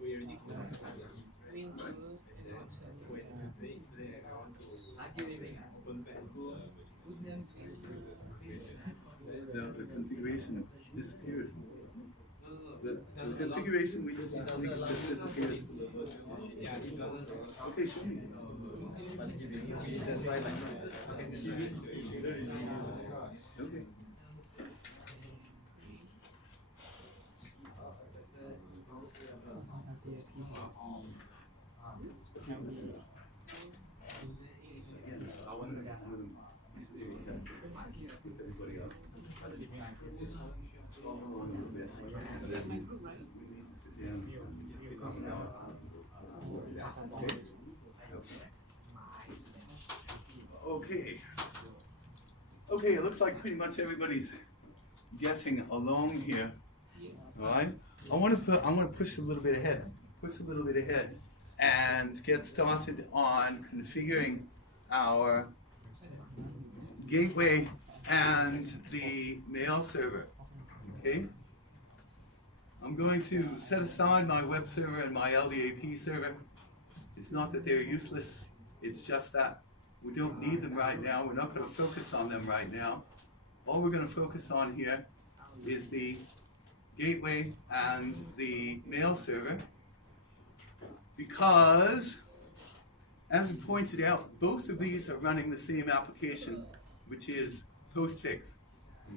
The configuration disappeared. The configuration we did last week just disappears. Okay, show me. Okay. I want to with everybody else. Okay, it looks like pretty much everybody's getting along here. All right. I want to push a little bit ahead. And get started on configuring our gateway and the mail server. Okay. I'm going to set aside my web server and my LDAP server. It's not that they're useless. It's just that we don't need them right now. We're not going to focus on them right now. All we're going to focus on here is the gateway and the mail server, because as we pointed out, both of these are running the same application, which is postfix.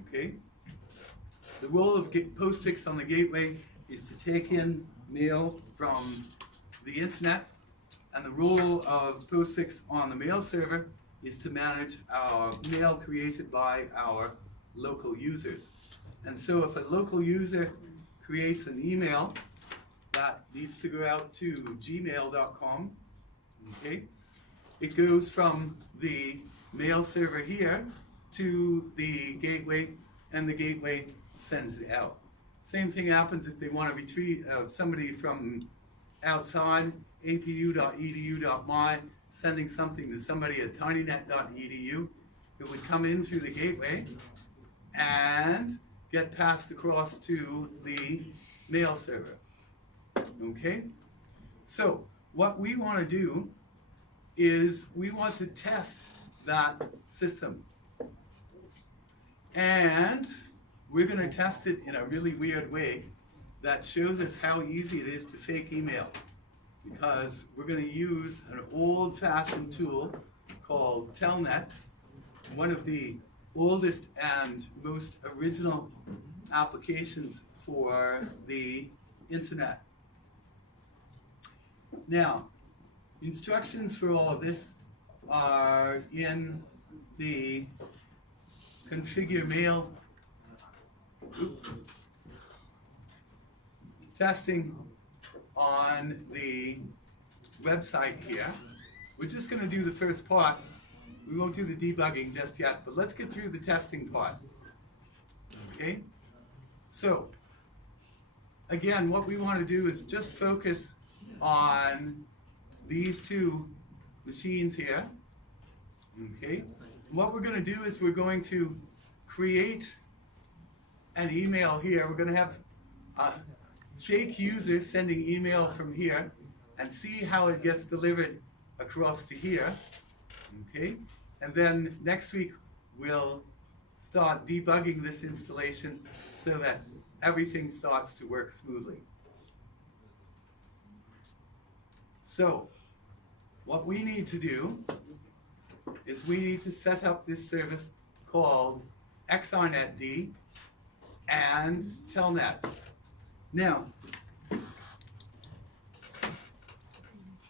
Okay? The role of postfix on the gateway is to take in mail from the internet, and the role of postfix on the mail server is to manage our mail created by our local users. And so if a local user creates an email that needs to go out to gmail.com, okay, it goes from the mail server here to the gateway, and the gateway sends it out. Same thing happens if they want to retrieve somebody from outside, apu.edu.my, sending something to somebody at tinynet.edu. It would come in through the gateway and get passed across to the mail server. Okay? So what we want to do is we want to test that system. And we're going to test it in a really weird way that shows us how easy it is to fake email. Because we're going to use an old-fashioned tool called Telnet, one of the oldest and most original applications for the internet. Now, instructions for all of this are in the configure mail testing on the website here. We're just going to do the first part. We won't do the debugging just yet, but let's get through the testing part. Okay? So, again, what we want to do is just focus on these two machines here. Okay? What we're going to do is we're going to create an email here. We're going to have fake users sending email from here and see how it gets delivered across to here. Okay? And then next week we'll start debugging this installation so that everything starts to work smoothly. So, what we need to do is we need to set up this service called Xinetd and Telnet. Now,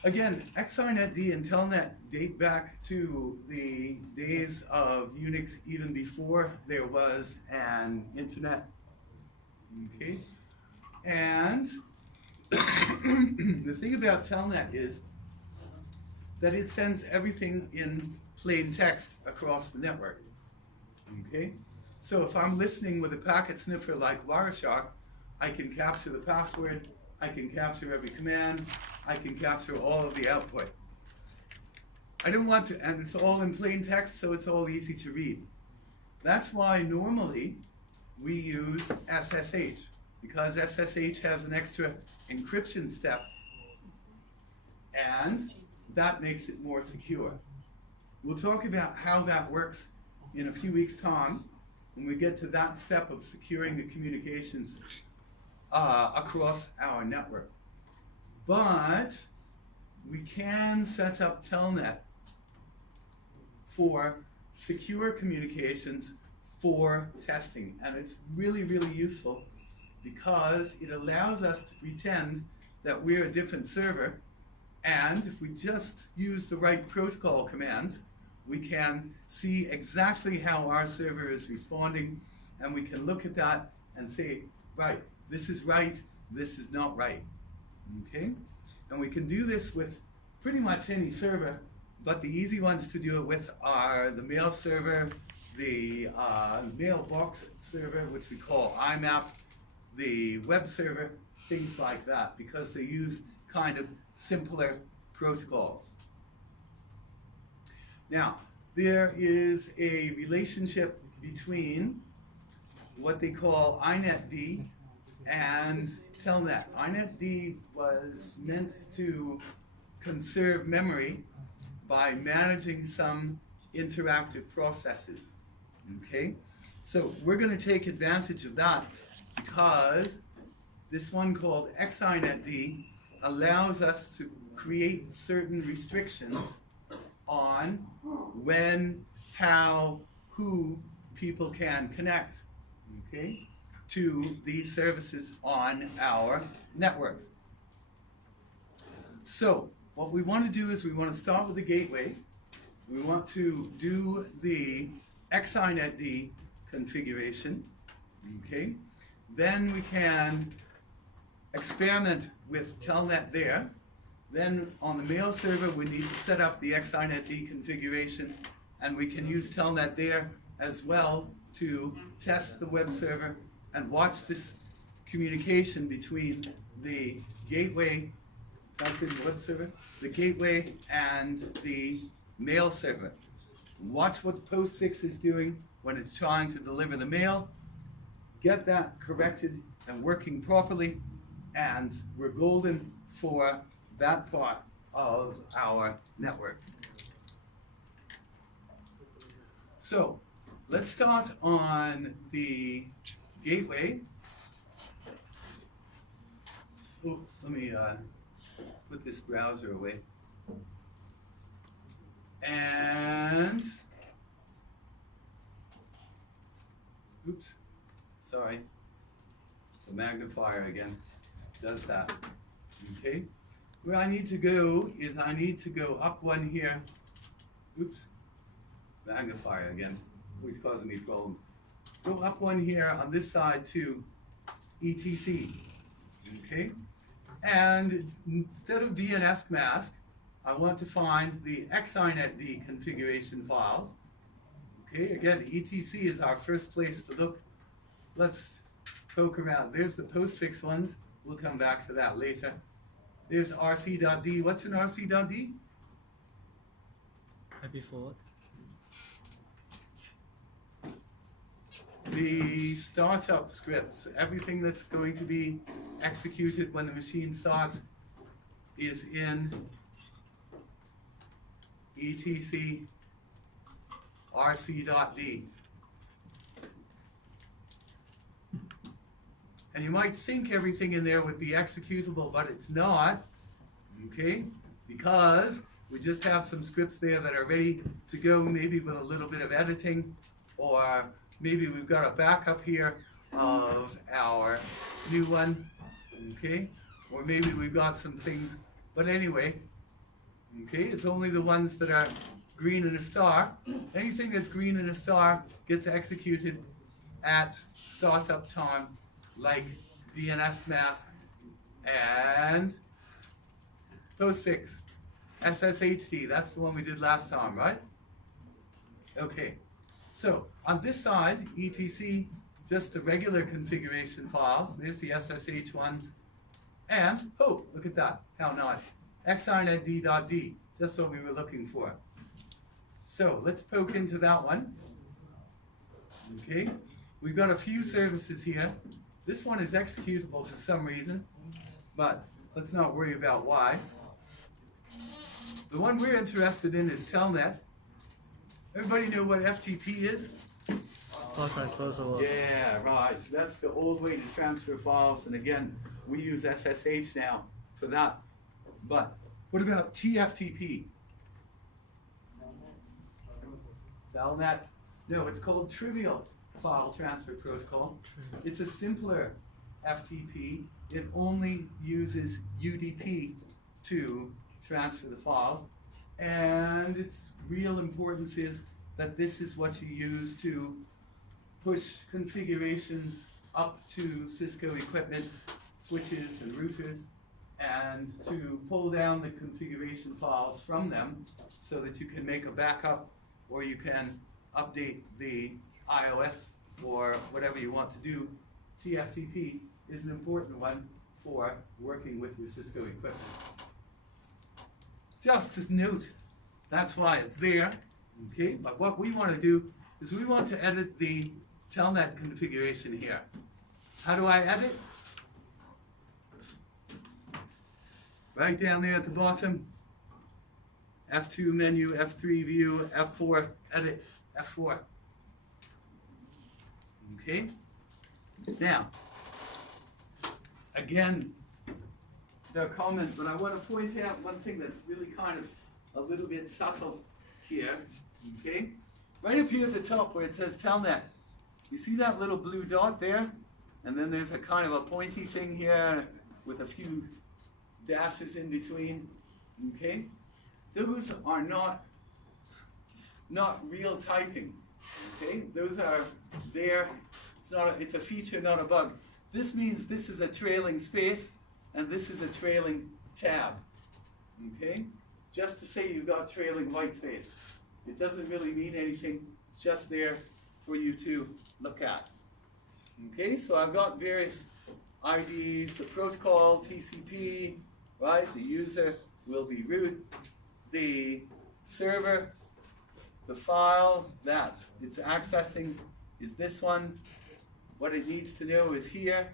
again, Xinetd and Telnet date back to the days of Unix, even before there was an internet. Okay? And the thing about Telnet is that it sends everything in plain text across the network. Okay? So if I'm listening with a packet sniffer like Wireshark, I can capture the password, I can capture every command, I can capture all of the output. I don't want to, and it's all in plain text, so it's all easy to read. That's why normally we use SSH, because SSH has an extra encryption step, and that makes it more secure. We'll talk about how that works in a few weeks' time when we get to that step of securing the communications across our network. But we can set up Telnet for secure communications for testing, and it's really, really useful because it allows us to pretend that we're a different server, and if we just use the right protocol commands, we can see exactly how our server is responding, and we can look at that and say, right, this is right, this is not right. Okay? And we can do this with pretty much any server, but the easy ones to do it with are the mail server, the mailbox server, which we call IMAP, the web server, things like that, because they use kind of simpler protocols. Now, there is a relationship between what they call Xinetd and Telnet. Xinetd was meant to conserve memory by managing some interactive processes. Okay? So we're going to take advantage of that because this one called Xinetd allows us to create certain restrictions on when, how, who people can connect, okay, to these services on our network. So what we want to do is we want to start with the gateway. We want to do the Xinetd configuration, okay? Then we can experiment with Telnet there. Then on the mail server, we need to set up the Xinetd configuration, and we can use Telnet there as well to test the web server and watch this communication between the gateway, did I say the web server? The gateway and the mail server. Watch what the postfix is doing when it's trying to deliver the mail, get that corrected and working properly, and we're golden for that part of our network. So let's start on the gateway. Oh, let me put this browser away. And, oops, sorry, the magnifier again does that, okay? Where I need to go is I need to go up one here, oops, magnifier again, always causing me problems. Go up one here on this side to ETC, okay? And instead of DNS mask, I want to find the Xinetd configuration files. Okay, again, ETC is our first place to look. Let's poke around. There's the postfix ones. We'll come back to that later. There's rc.d. What's in rc.d? IP forward. The startup scripts, everything that's going to be executed when the machine starts is in etc rc.d. And you might think everything in there would be executable, but it's not, okay? Because we just have some scripts there that are ready to go, maybe with a little bit of editing, or maybe we've got a backup here of our new one, okay? Or maybe we've got some things, but anyway, okay, it's only the ones that are green and a star. Anything that's green and a star gets executed at startup time, like DNS mask and postfix, SSHD. That's the one we did last time, right? Okay, so on this side, ETC, just the regular configuration files. There's the SSH ones. And, oh, look at that, how nice. Xinetd.d, just what we were looking for. So let's poke into that one. Okay, we've got a few services here. This one is executable for some reason, but let's not worry about why. The one we're interested in is Telnet. Everybody know what FTP is? File transfers over. Yeah, right. That's the old way to transfer files, and again, we use SSH now for that. But what about TFTP? Telnet? No, it's called Trivial File Transfer Protocol. It's a simpler FTP. It only uses UDP to transfer the files. And its real importance is that this is what you use to push configurations up to Cisco equipment, switches and routers, and to pull down the configuration files from them so that you can make a backup or you can update the iOS or whatever you want to do. TFTP is an important one for working with your Cisco equipment. Just to note, that's why it's there, okay? But what we want to do is we want to edit the Telnet configuration here. How do I edit? Right down there at the bottom, F2 menu, F3 view, F4 edit, F4. Okay? Now, again, their comment, but I want to point out one thing that's really kind of a little bit subtle here, okay? Right up here at the top where it says Telnet, you see that little blue dot there? And then there's a kind of a pointy thing here with a few dashes in between, okay? Those are not real typing, okay? Those are there, it's a feature, not a bug. This means this is a trailing space, and this is a trailing tab, okay? Just to say you got trailing white space. It doesn't really mean anything, it's just there for you to look at. Okay, so I've got various IDs, the protocol, TCP, right? The user will be root, the server, the file that it's accessing is this one. What it needs to know is here.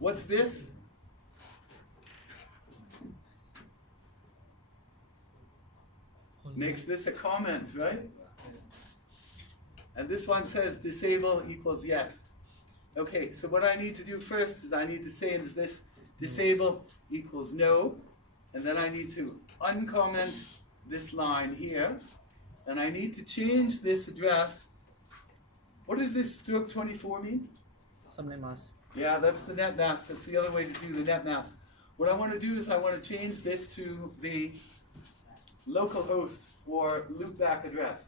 What's this? Makes this a comment, right? And this one says disable equals yes. Okay, so what I need to do first is I need to say is this disable equals no, and then I need to uncomment this line here, and I need to change this address. What does this stroke 24 mean? Subnet mask. Yeah, that's the net mask. That's the other way to do the net mask. What I want to do is I want to change this to the localhost or loopback address.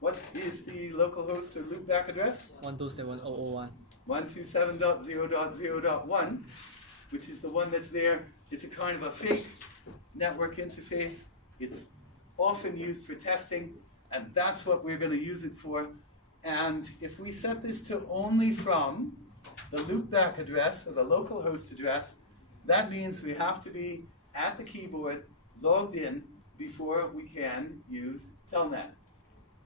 What is the localhost or loopback address? 127.0.0.1. 127.0.0.1, which is the one that's there. It's a kind of a fake network interface. It's often used for testing, and that's what we're going to use it for. And if we set this to only from the loopback address or the localhost address, that means we have to be at the keyboard, logged in, before we can use Telnet,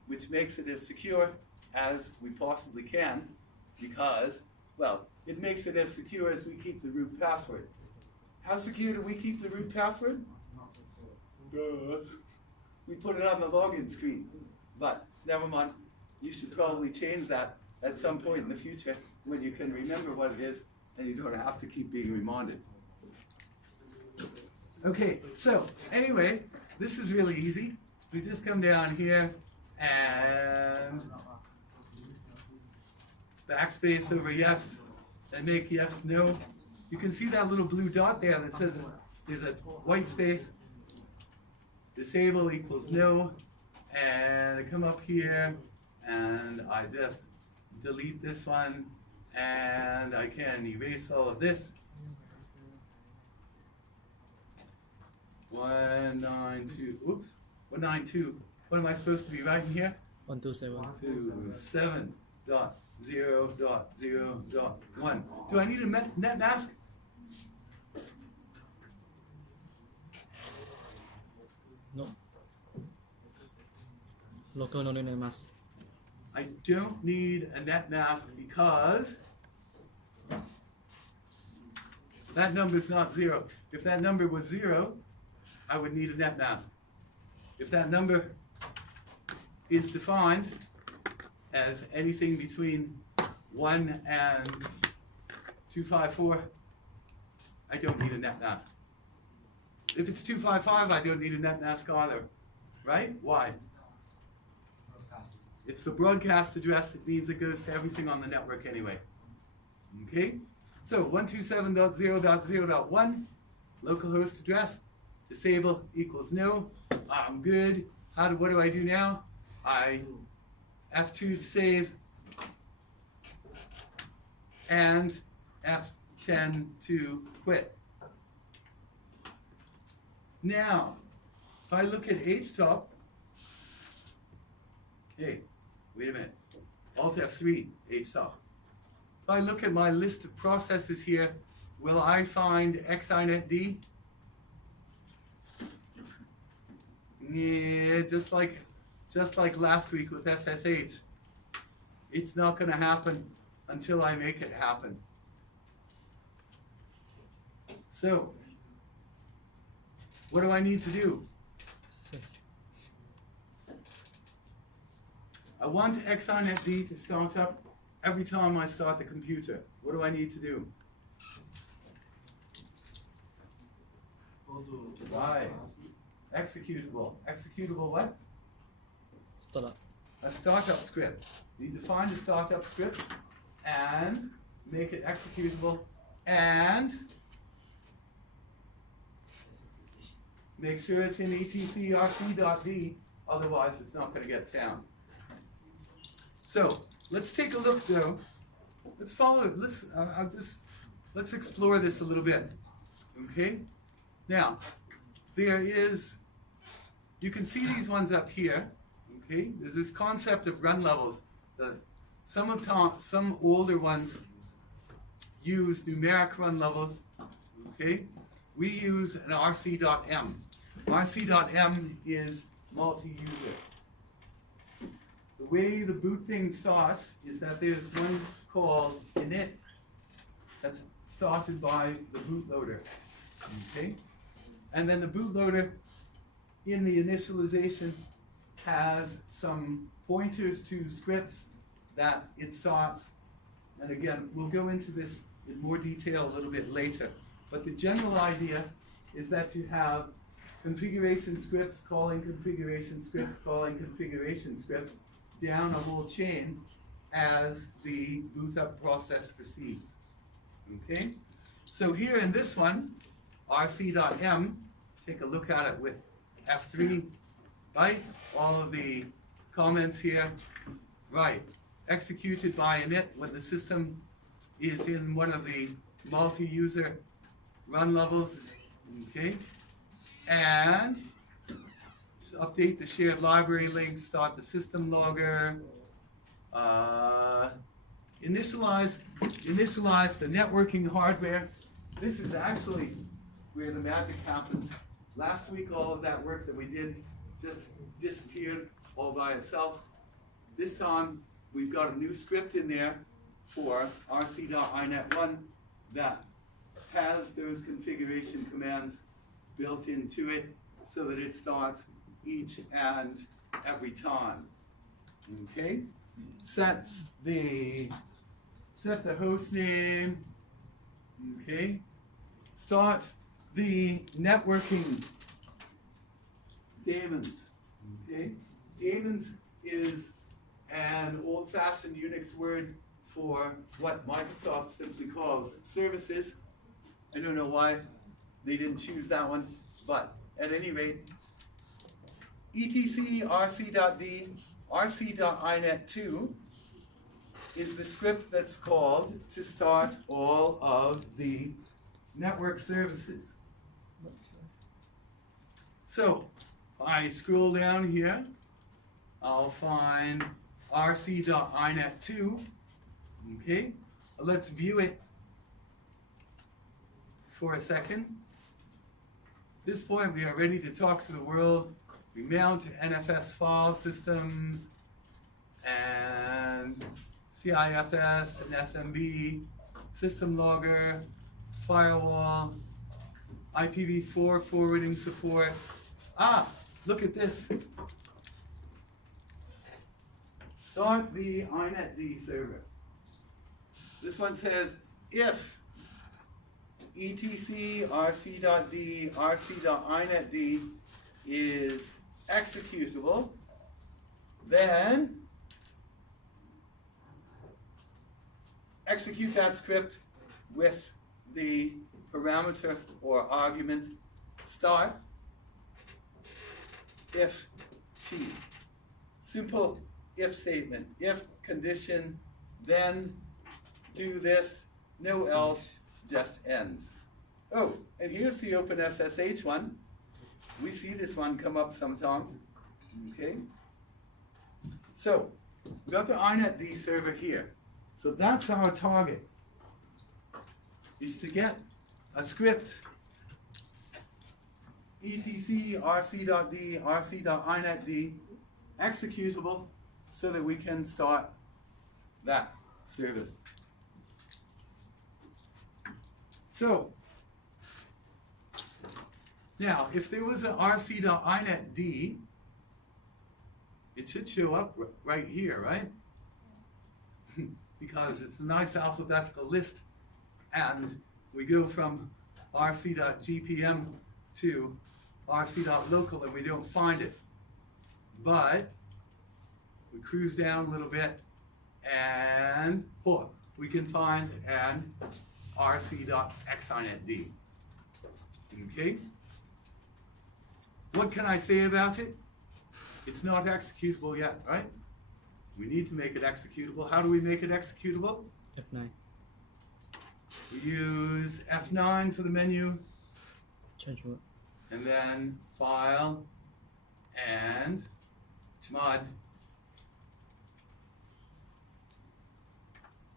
which makes it as secure as we possibly can, because, well, it makes it as secure as we keep the root password. How secure do we keep the root password? We put it on the login screen, but never mind. You should probably change that at some point in the future when you can remember what it is and you don't have to keep being reminded. Okay, so anyway, this is really easy. We just come down here and backspace over yes and make yes, no. You can see that little blue dot there that says there's a white space. Disable equals no. And I come up here and I just delete this one and I can erase all of this. 192, oops, 192. What am I supposed to be writing here? 127. 27.0.0.1. Do I need a net mask? No. Local no net mask. I don't need a net mask because that number is not 0. If that number was 0, I would need a net mask. If that number is defined as anything between 1 and 254, I don't need a net mask. If it's 255, I don't need a net mask either. Right? Why? Broadcast. It's the broadcast address. It means it goes to everything on the network anyway. Okay? So 127.0.0.1, localhost address, disable equals no. I'm good. What do I do now? I F2 to save and F10 to quit. Now, if I look at HTOP, hey, wait a minute, Alt F3, HTOP. If I look at my list of processes here, will I find Xinetd? Yeah, just like last week with SSH. It's not going to happen until I make it happen. So, what do I need to do? I want Xinetd to start up every time I start the computer. What do I need to do? to Right. Executable. Executable what? Startup. A startup script. You define the startup script and make it executable and make sure it's in etcrc.d, otherwise it's not going to get found. So let's take a look though. Let's follow. Let's explore this a little bit. Okay. Now you can see these ones up here. Okay. There's this concept of run levels. Some older ones use numeric run levels. Okay. We use an rc.m. rc.m is multi-user. The way the boot thing starts is that there's one called init that's started by the bootloader. Okay? And then the bootloader in the initialization has some pointers to scripts that it starts. And again, we'll go into this in more detail a little bit later. But the general idea is that you have configuration scripts calling configuration scripts calling configuration scripts down a whole chain as the boot up process proceeds. Okay? So here in this one, rc.m, take a look at it with F3, right? All of the comments here, right? Executed by init when the system is in one of the multi-user run levels, okay? And just update the shared library links, start the system logger, initialize the networking hardware. This is actually where the magic happens. Last week, all of that work that we did just disappeared all by itself. This time, we've got a new script in there for rc.inet1 that has those configuration commands built into it so that it starts each and every time. Okay? Set the host name. Okay? Start the networking daemons. Okay? Daemons is an old-fashioned Unix word for what Microsoft simply calls services. I don't know why they didn't choose that one, but at any rate, etc rc.d rc.inet2 is the script that's called to start all of the network services. So I scroll down here, I'll find rc.inet2. Okay, let's view it for a second. At this point, we are ready to talk to the world. We mount NFS file systems and CIFS and SMB, system logger, firewall, IPv4 forwarding support. Ah, look at this. Start the Xinetd server. This one says if etc rc.d rc.inetd is executable, then execute that script with the parameter or argument start if key. Simple if statement. If condition, then do this, no else, just ends. Oh, and here's the OpenSSH one. We see this one come up sometimes. Okay? So, we've got the Xinetd server here. So that's our target, is to get a script etc rc.d rc.inetd executable so that we can start that service. So, now, if there was an rc.inetd, it should show up right here, right? Because it's a nice alphabetical list, and we go from rc.gpm to rc.local and we don't find it. But we cruise down a little bit and we can find an rc.xinetd. Okay? What can I say about it? It's not executable yet, right? We need to make it executable. How do we make it executable? F9. We use F9 for the menu, Change what? and then File and Xinetd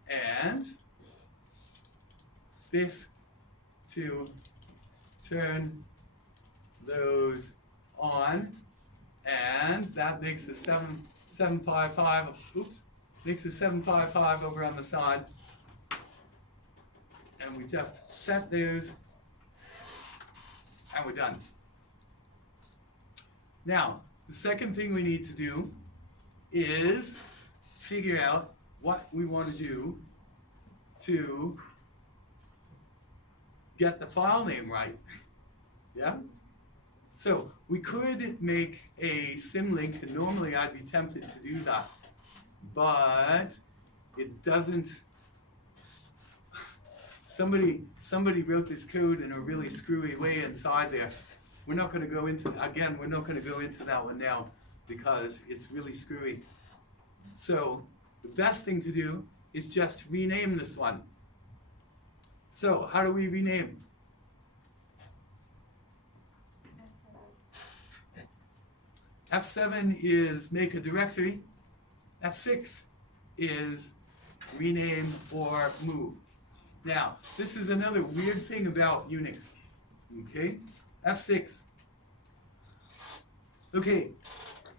and space to turn those on, and that makes a 755. Oops, makes a 755 over on the side, and we just set those, and we're done. Now, the second thing we need to do is figure out what we want to do to get the file name right. Yeah? So we could make a symlink, and normally I'd be tempted to do that, but it doesn't. Somebody wrote this code in a really screwy way inside there. We're not going to go into, again, we're not going to go into that one now because it's really screwy. So the best thing to do is just rename this one. So how do we rename? F7 is make a directory. F6 is rename or move. Now, this is another weird thing about Unix. Okay? F6. Okay,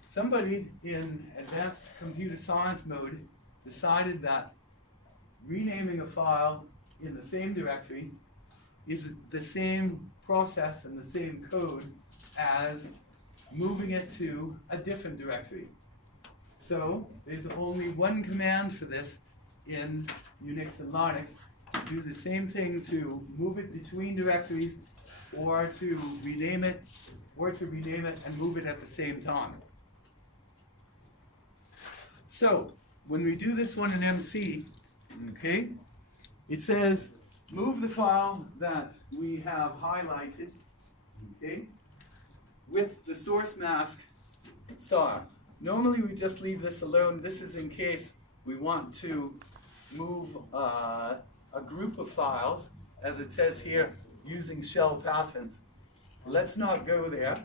somebody in advanced computer science mode decided that renaming a file in the same directory is the same process and the same code as moving it to a different directory. So there's only one command for this in Unix and Linux. Do the same thing to move it between directories or to rename it and move it at the same time. So when we do this one in MC, okay, it says move the file that we have highlighted, okay, with the source mask star. Normally we just leave this alone. This is in case we want to move a group of files, as it says here, using shell patterns. Let's not go there,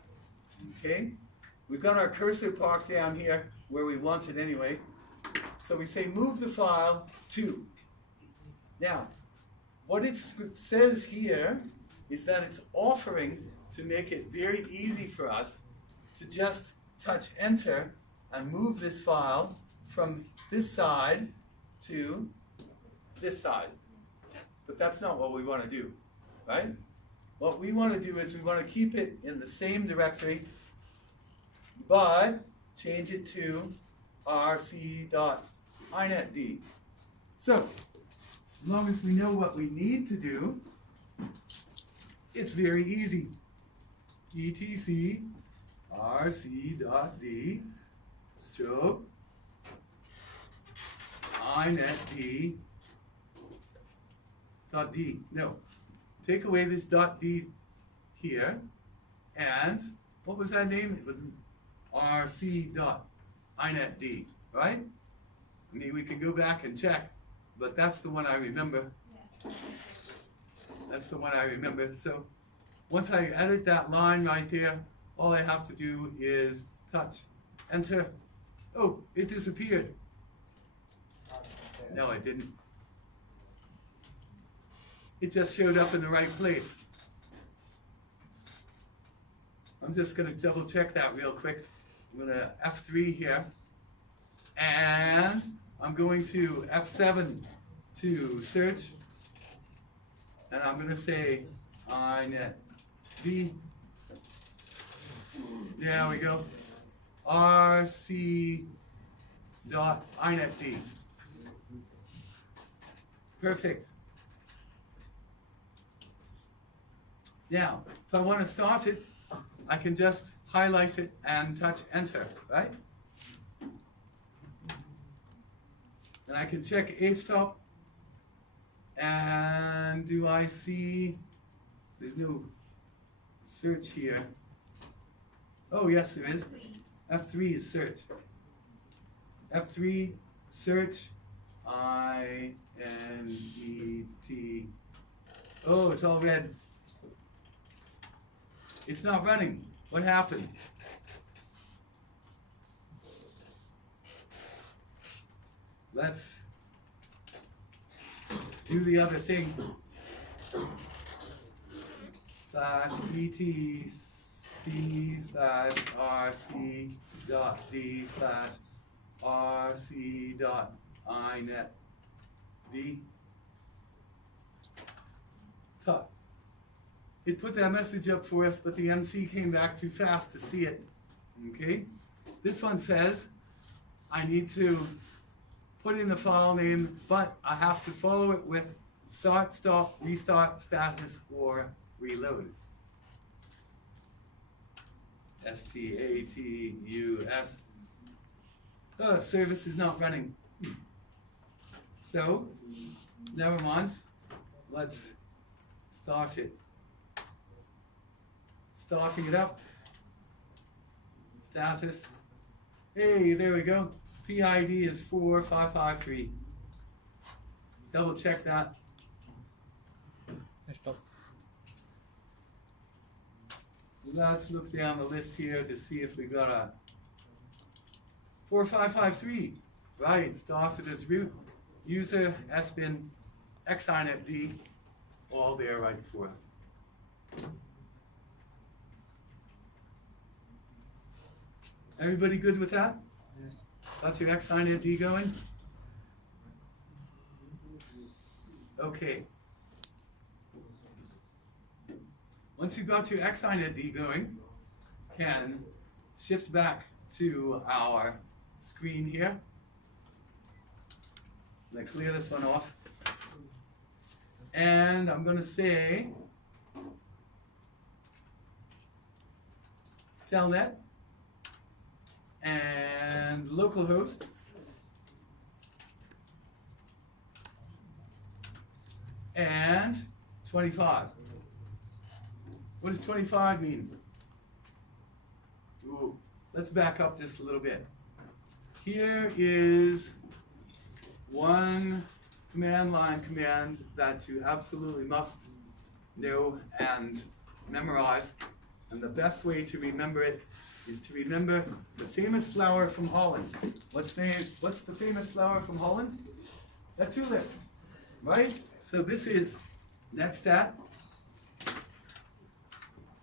okay? We've got our cursor parked down here where we want it anyway. So we say move the file to. Now, what it says here is that it's offering to make it very easy for us to just touch enter and move this file from this side to this side. But that's not what we want to do, right? What we want to do is we want to keep it in the same directory, but change it to rc.inetd. So, as long as we know what we need to do, it's very easy. etc rc.d stroke inetd dot d. No, take away this dot d here, and what was that name? It was rc.inetd, right? I mean, we can go back and check, but that's the one I remember. That's the one I remember. So once I edit that line right there, all I have to do is touch enter. Oh, it disappeared. No, it didn't. It just showed up in the right place. I'm just going to double check that real quick. I'm going to F3 here, and I'm going to F7 to search, and I'm going to say inetd. There we go. rc.inetd. Perfect. Now, if I want to start it, I can just highlight it and touch enter, right? And I can check H-stop. And do I see, there's no search here. Oh, yes, there is. F3 is search. F3, search, INET. Oh, it's all red. It's not running. What happened? Let's do the other thing. /etc/rc.d/rc.inet_d. Huh. It put that message up for us, but the MC came back too fast to see it. Okay? This one says, I need to put in the file name, but I have to follow it with start, stop, restart, status, or reload. STATUS. The service is not running. So, never mind. Let's start it. Starting it up. Status. Hey, there we go. PID is 4553. Double check that. Stop. Let's look down the list here to see if we got a 4553. Right, started as root. User, SBIN, Xinetd, all there right for us. Everybody good with that? Yes. Got your Xinetd going? Okay. Once you've got your Xinetd going, can shift back to our screen here. I'm going to clear this one off. And I'm going to say Telnet and localhost and 25. What does 25 mean? Ooh, let's back up just a little bit. Here is one command line command that you absolutely must know and memorize. And the best way to remember it is to remember the famous flower from Holland. What's the famous flower from Holland? A tulip, right? So this is netstat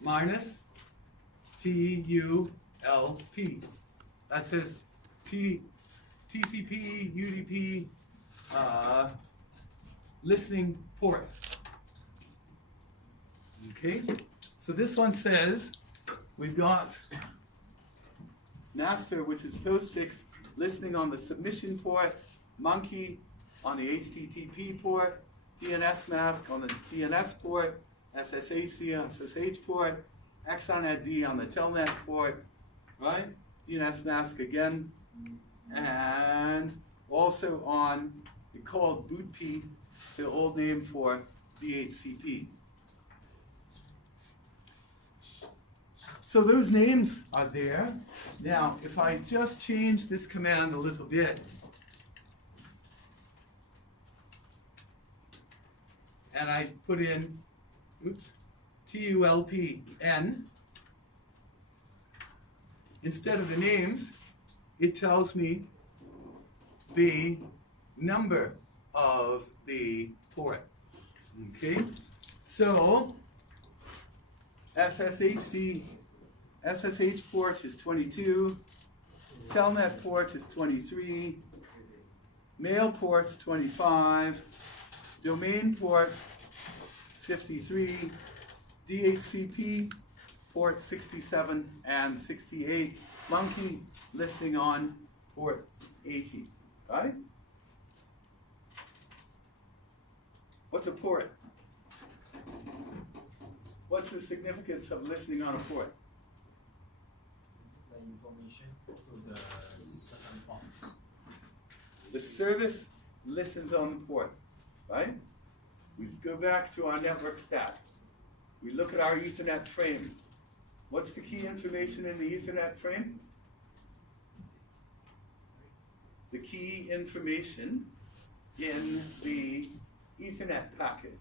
minus TULP. That says TCP, UDP, listening port. Okay, so this one says we've got master, which is postfix, listening on the submission port, monkey on the HTTP port, DNS mask on the DNS port, SSHD on SSH port, Xinetd on the Telnet port, right? DNS mask again, and also on, we called bootp, the old name for DHCP. So those names are there. Now, if I just change this command a little bit, and I put in, TULPN, instead of the names, it tells me the number of the port. Okay? So, SSH port is 22, Telnet port is 23, mail port 25, domain port 53, DHCP port 67 and 68, monkey listing on port 80, right? What's a port? What's the significance of listening on a port? The information to the certain ports. The service listens on the port, right? We go back to our network stack. We look at our Ethernet frame. What's the key information in the Ethernet frame? The key information in the Ethernet packet,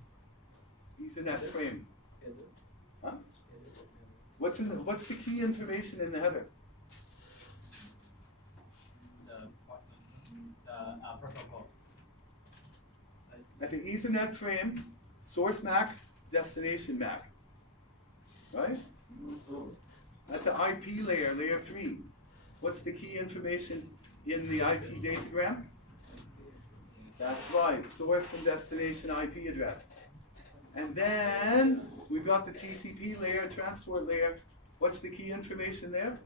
Ethernet frame. Huh? What's the key information in the header? The protocol. At the Ethernet frame, source MAC, destination MAC, right? At the IP layer, layer 3, what's the key information in the IP datagram? That's right, source and destination IP address. And then we've got the TCP layer, transport layer. What's the key information there?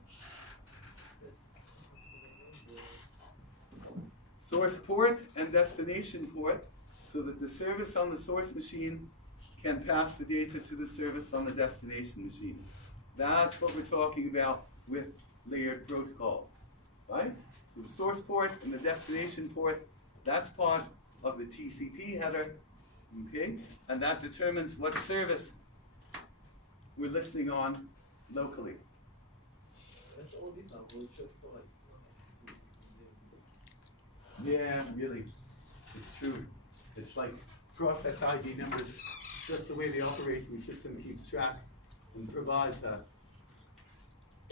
Source port and destination port, so that the service on the source machine can pass the data to the service on the destination machine. That's what we're talking about with layered protocols, right? So the source port and the destination port, that's part of the TCP header, okay? And that determines what service we're listening on locally. That's all these are virtual ports. Yeah, really, it's true. It's like process ID numbers. It's just the way the operating system keeps track and provides a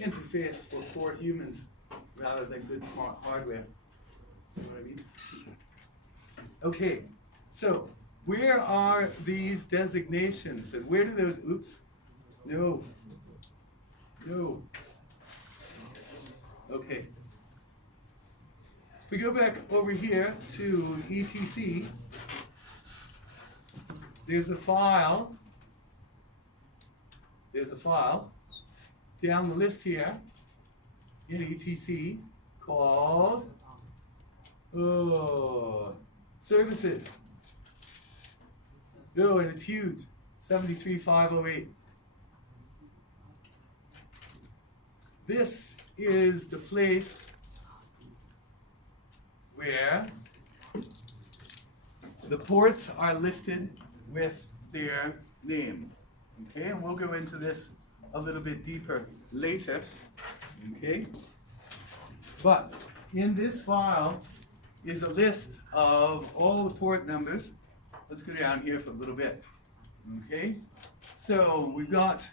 interface for poor humans rather than good smart hardware. You know what I mean? Okay, so where are these designations and where do those, oops, no, okay. If we go back over here to ETC, there's a file down the list here in ETC called services. Oh, and it's huge, 73508. This is the place where the ports are listed with their names. Okay, and we'll go into this a little bit deeper later. Okay, but in this file is a list of all the port numbers. Let's go down here for a little bit. Okay, so we've got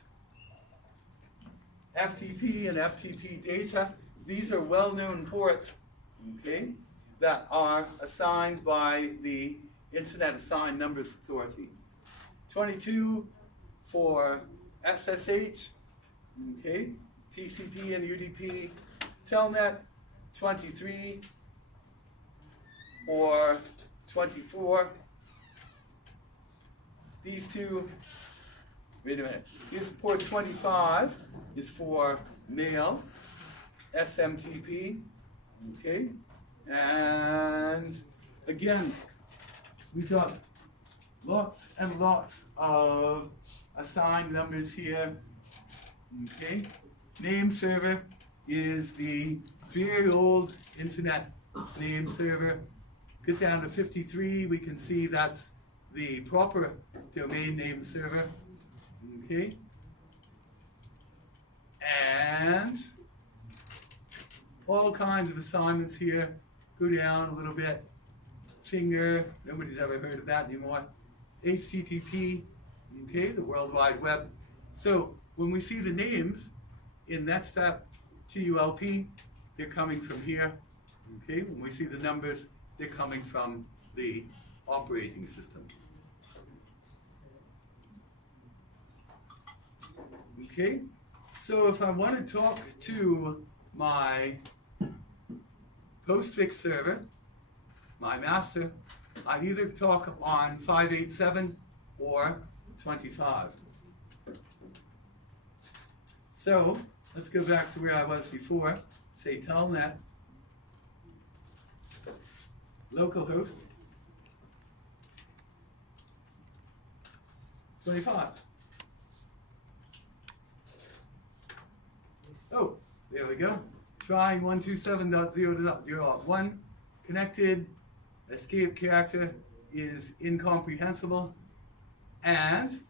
FTP and FTP data. These are well-known ports, okay, that are assigned by the Internet Assigned Numbers Authority. 22 for SSH, okay, TCP and UDP, Telnet, 23 or 24. These two, wait a minute, this port 25 is for mail, SMTP, okay, and again, we've got lots and lots of assigned numbers here, okay. Name server is the very old internet name server. Get down to 53, we can see that's the proper domain name server, okay. And all kinds of assignments here. Go down a little bit. Finger, nobody's ever heard of that anymore. HTTP, okay, the World Wide Web. So when we see the names in netstat.tulp, they're coming from here. Okay, when we see the numbers, they're coming from the operating system. Okay, so if I want to talk to my postfix server, my master, I either talk on 587 or 25. So let's go back to where I was before. Say telnet, localhost 25. Oh, there we go. Trying 127.0.0.1. Connected. Escape character is incomprehensible. And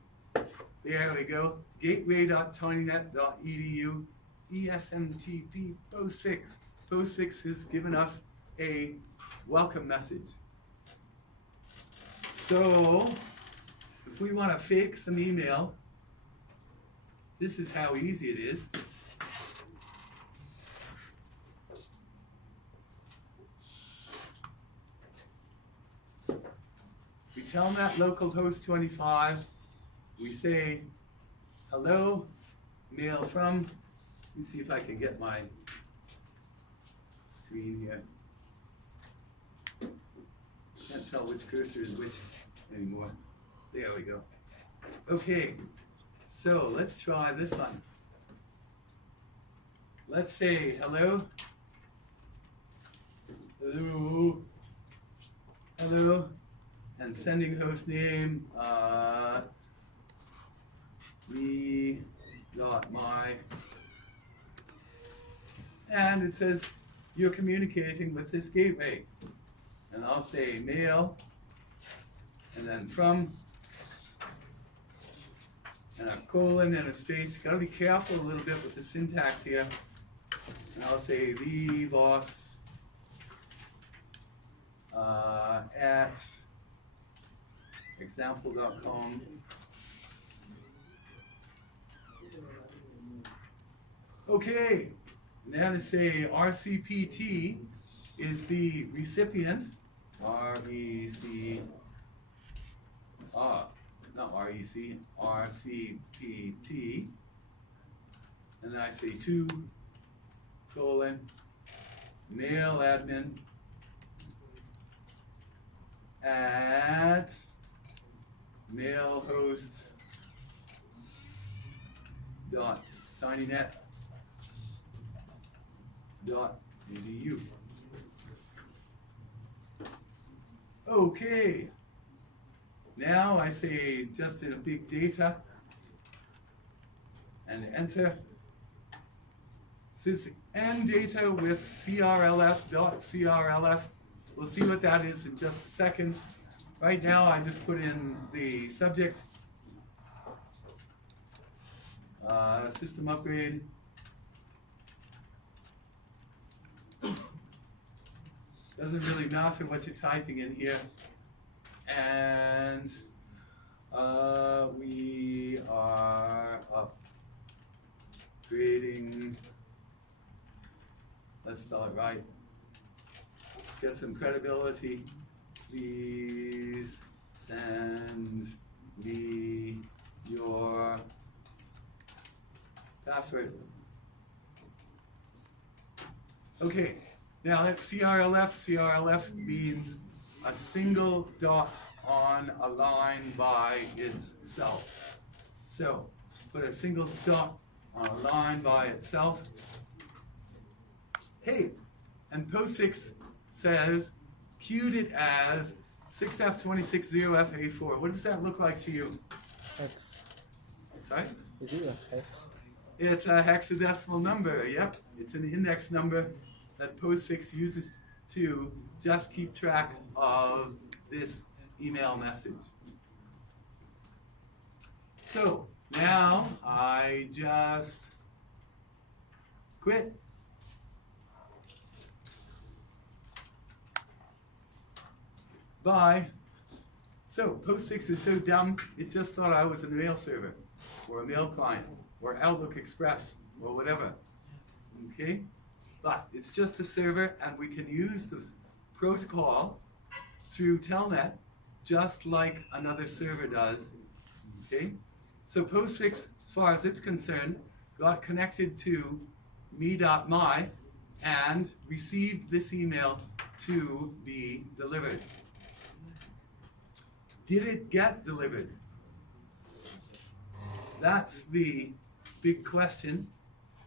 there we go. Gateway.tinynet.edu. ESMTP postfix. Postfix has given us a welcome message. So, if we want to fake some email, this is how easy it is. We tell that localhost 25. We say, hello, mail from. Let me see if I can get my screen here. Can't tell which cursor is which anymore. There we go. Okay, so let's try this one. Let's say hello. Hello. Hello. And sending host name, me.my. And it says you're communicating with this gateway. And I'll say mail, and then from, and a colon and a space. You gotta be careful a little bit with the syntax here. And I'll say the boss at example.com. Okay, now to say RCPT is the recipient. RCPT. And then I say to, colon, mail admin at mailhost.tinynet.edu. Okay, now I say just in a big data and enter. Since end data with crlf.crlf, we'll see what that is in just a second. Right now I just put in the subject, system upgrade. Doesn't really matter what you're typing in here. And we are upgrading, let's spell it right, get some credibility. Please send me your password. Okay, now that's CRLF. CRLF means a single dot on a line by itself. So, put a single dot on a line by itself. Hey, and postfix says, queued it as 6F260FA4. What does that look like to you? X. Sorry? Is it a hex? It's a hexadecimal number, yep. It's an index number that postfix uses to just keep track of this email message. So, now I just quit. Bye. So, postfix is so dumb, it just thought I was a mail server, or a mail client, or Outlook Express, or whatever. Okay? But it's just a server, and we can use the protocol through Telnet just like another server does. Okay? So postfix, as far as it's concerned, got connected to me.my and received this email to be delivered. Did it get delivered? That's the big question.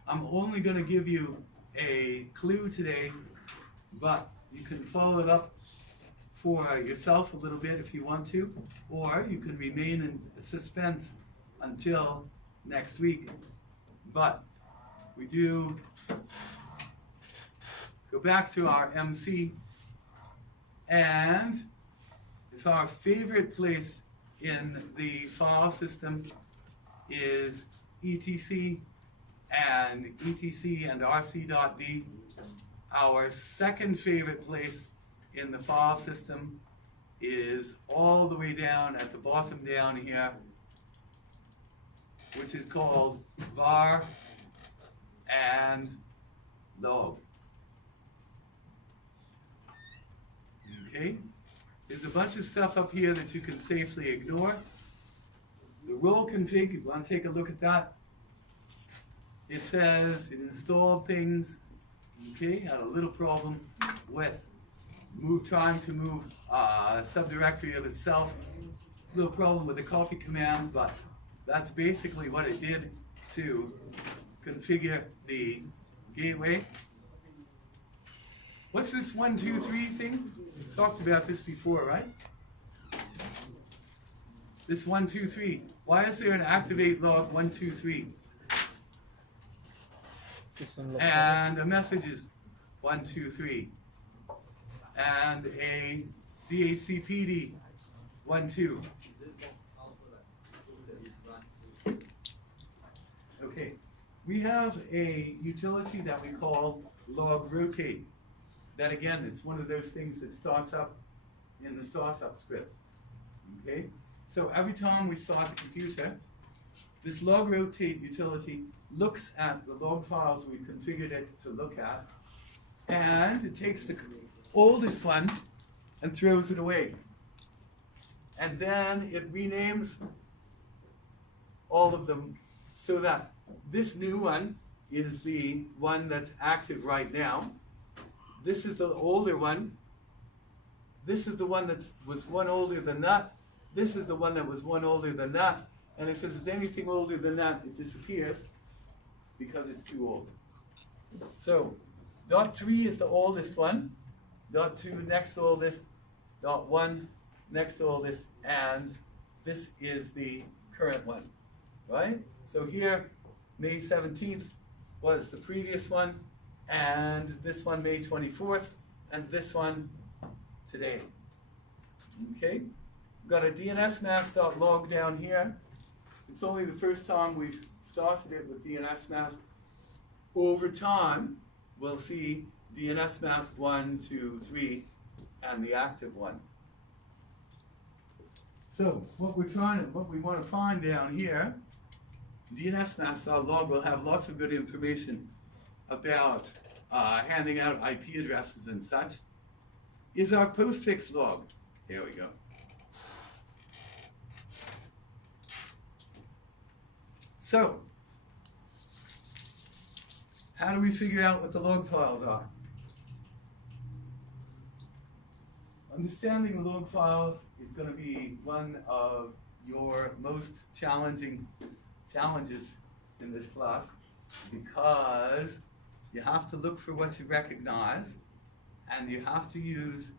I'm only going to give you a clue today, but you can follow it up for yourself a little bit if you want to, or you can remain in suspense until next week. But we do go back to our MC, and if our favorite place in the file system is etc and rc.d, our second favorite place in the file system is all the way down at the bottom down here, which is called var and log. Okay? There's a bunch of stuff up here that you can safely ignore. The role config, if you want to take a look at that, it says it installed things, okay, had a little problem with trying to move a subdirectory of itself. Little problem with the copy command, but that's basically what it did to configure the gateway. What's this 1, 2, 3 thing? We talked about this before, right? This 1, 2, 3. Why is there an activate log 1, 2, 3? System log. And a messages 1, 2, 3. And a DHCPD 1, 2. Is it also like that it runs to Okay. We have a utility that we call log rotate. That again, it's one of those things that starts up in the startup scripts. Okay? So every time we start the computer, this log rotate utility looks at the log files we configured it to look at, and it takes the oldest one and throws it away. And then it renames all of them so that this new one is the one that's active right now. This is the older one. This is the one that was one older than that. This is the one that was one older than that. And if there's anything older than that, it disappears because it's too old. So, dot 3 is the oldest one. Dot 2 next oldest. Dot 1 next oldest. And this is the current one, right? So here, May 17th was the previous one, and this one May 24th, and this one today. Okay? We've got a DNSMask.log down here. It's only the first time we've started it with DNSMask. Over time, we'll see DNSMask 1, 2, 3, and the active one. So what we want to find down here, DNSMask.log will have lots of good information about handing out IP addresses and such, is our postfix log. Here we go. So, how do we figure out what the log files are? Understanding the log files is going to be one of your most challenging challenges in this class, because you have to look for what you recognize, and you have to use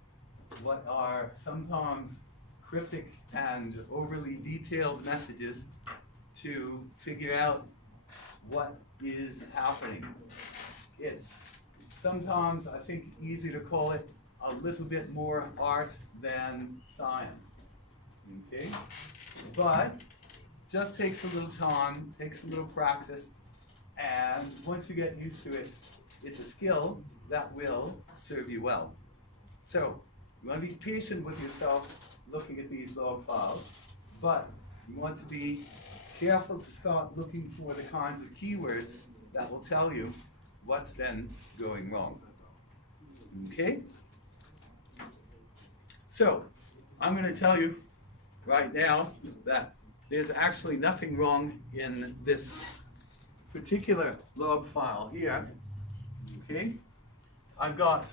what are sometimes cryptic and overly detailed messages to figure out what is happening. It's sometimes, I think, easy to call it a little bit more art than science, okay? But just takes a little time, takes a little practice, and once you get used to it, it's a skill that will serve you well. So, you want to be patient with yourself looking at these log files, but you want to be careful to start looking for the kinds of keywords that will tell you what's been going wrong. Okay? So, I'm going to tell you right now that there's actually nothing wrong in this particular log file here. Okay? I've got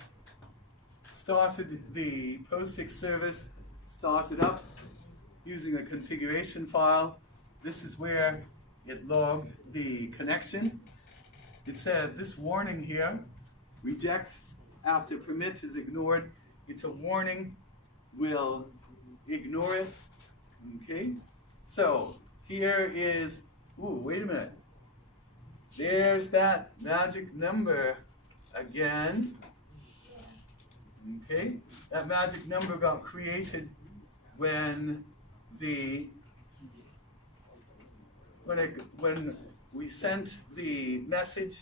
started the postfix service, started up using a configuration file. This is where it logged the connection. It said this warning here, reject after permit is ignored. It's a warning, we'll ignore it. Okay? So here is, ooh, wait a minute. there's that magic number again. Okay, that magic number got created when when we sent the message.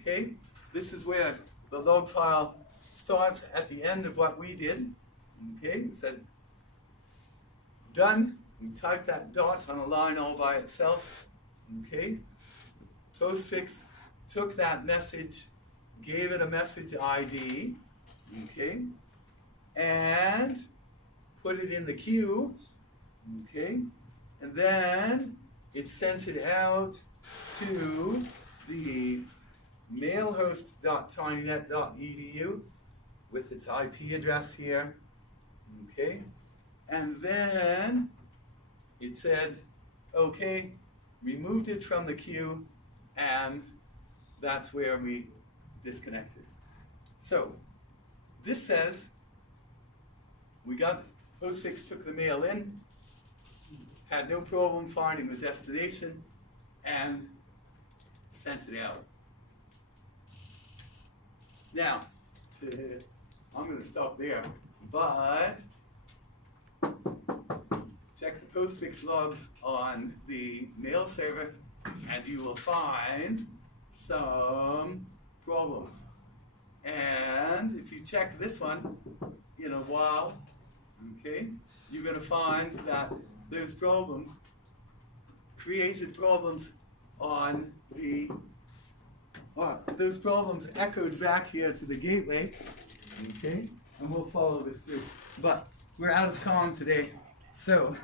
Okay, this is where the log file starts at the end of what we did. Okay, it said done. We type that dot on a line all by itself. Okay, postfix took that message, gave it a message ID. Okay, and put it in the queue. Okay, and then it sent it out to the mailhost.tinynet.edu with its IP address here. Okay, and then it said, okay, removed it from the queue, and that's where we disconnected. So this says we got postfix took the mail in, had no problem finding the destination, and sent it out. Now, I'm going to stop there, but check the postfix log on the mail server, and you will find some problems. And if you check this one in a while, okay, you're going to find that those problems created problems on the, those problems echoed back here to the gateway, okay, and we'll follow this through. But we're out of time today, so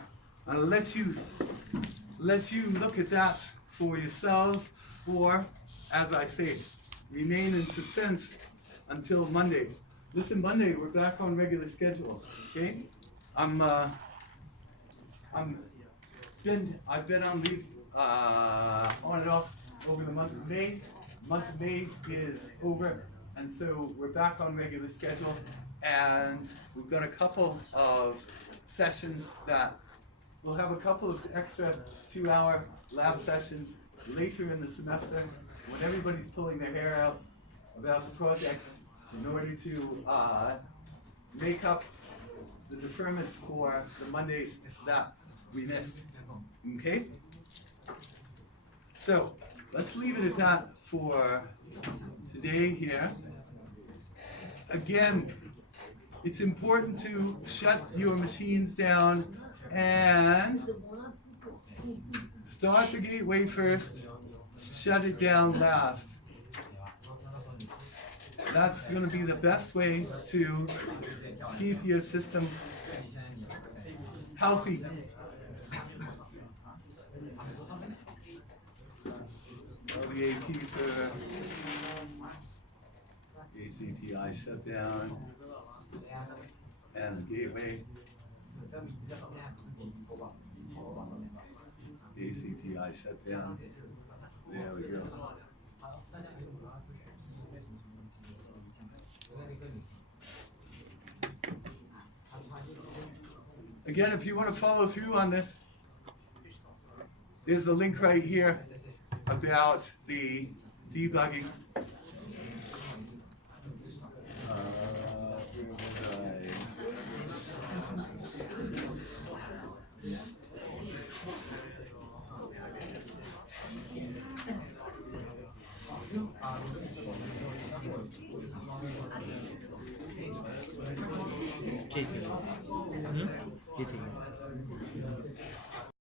I'll let you look at that for yourselves, or as I say, remain in suspense until Monday. Listen, Monday we're back on regular schedule. Okay, I've been on leave on and off over the month of May. The month of May is over, and so we're back on regular schedule. And we've got a couple of sessions that we'll have a couple of extra 2-hour lab sessions later in the semester when everybody's pulling their hair out about the project in order to make up the deferment for the Mondays that we missed. Okay? So let's leave it at that for today here. Again, it's important to shut your machines down and start the gateway first, shut it down last. That's going to be the best way to keep your system healthy. All the APs are ACPI shut down, and the gateway. ACPI shut down. There we go. Again, if you want to follow through on this, there's the link right here about the debugging. Eating.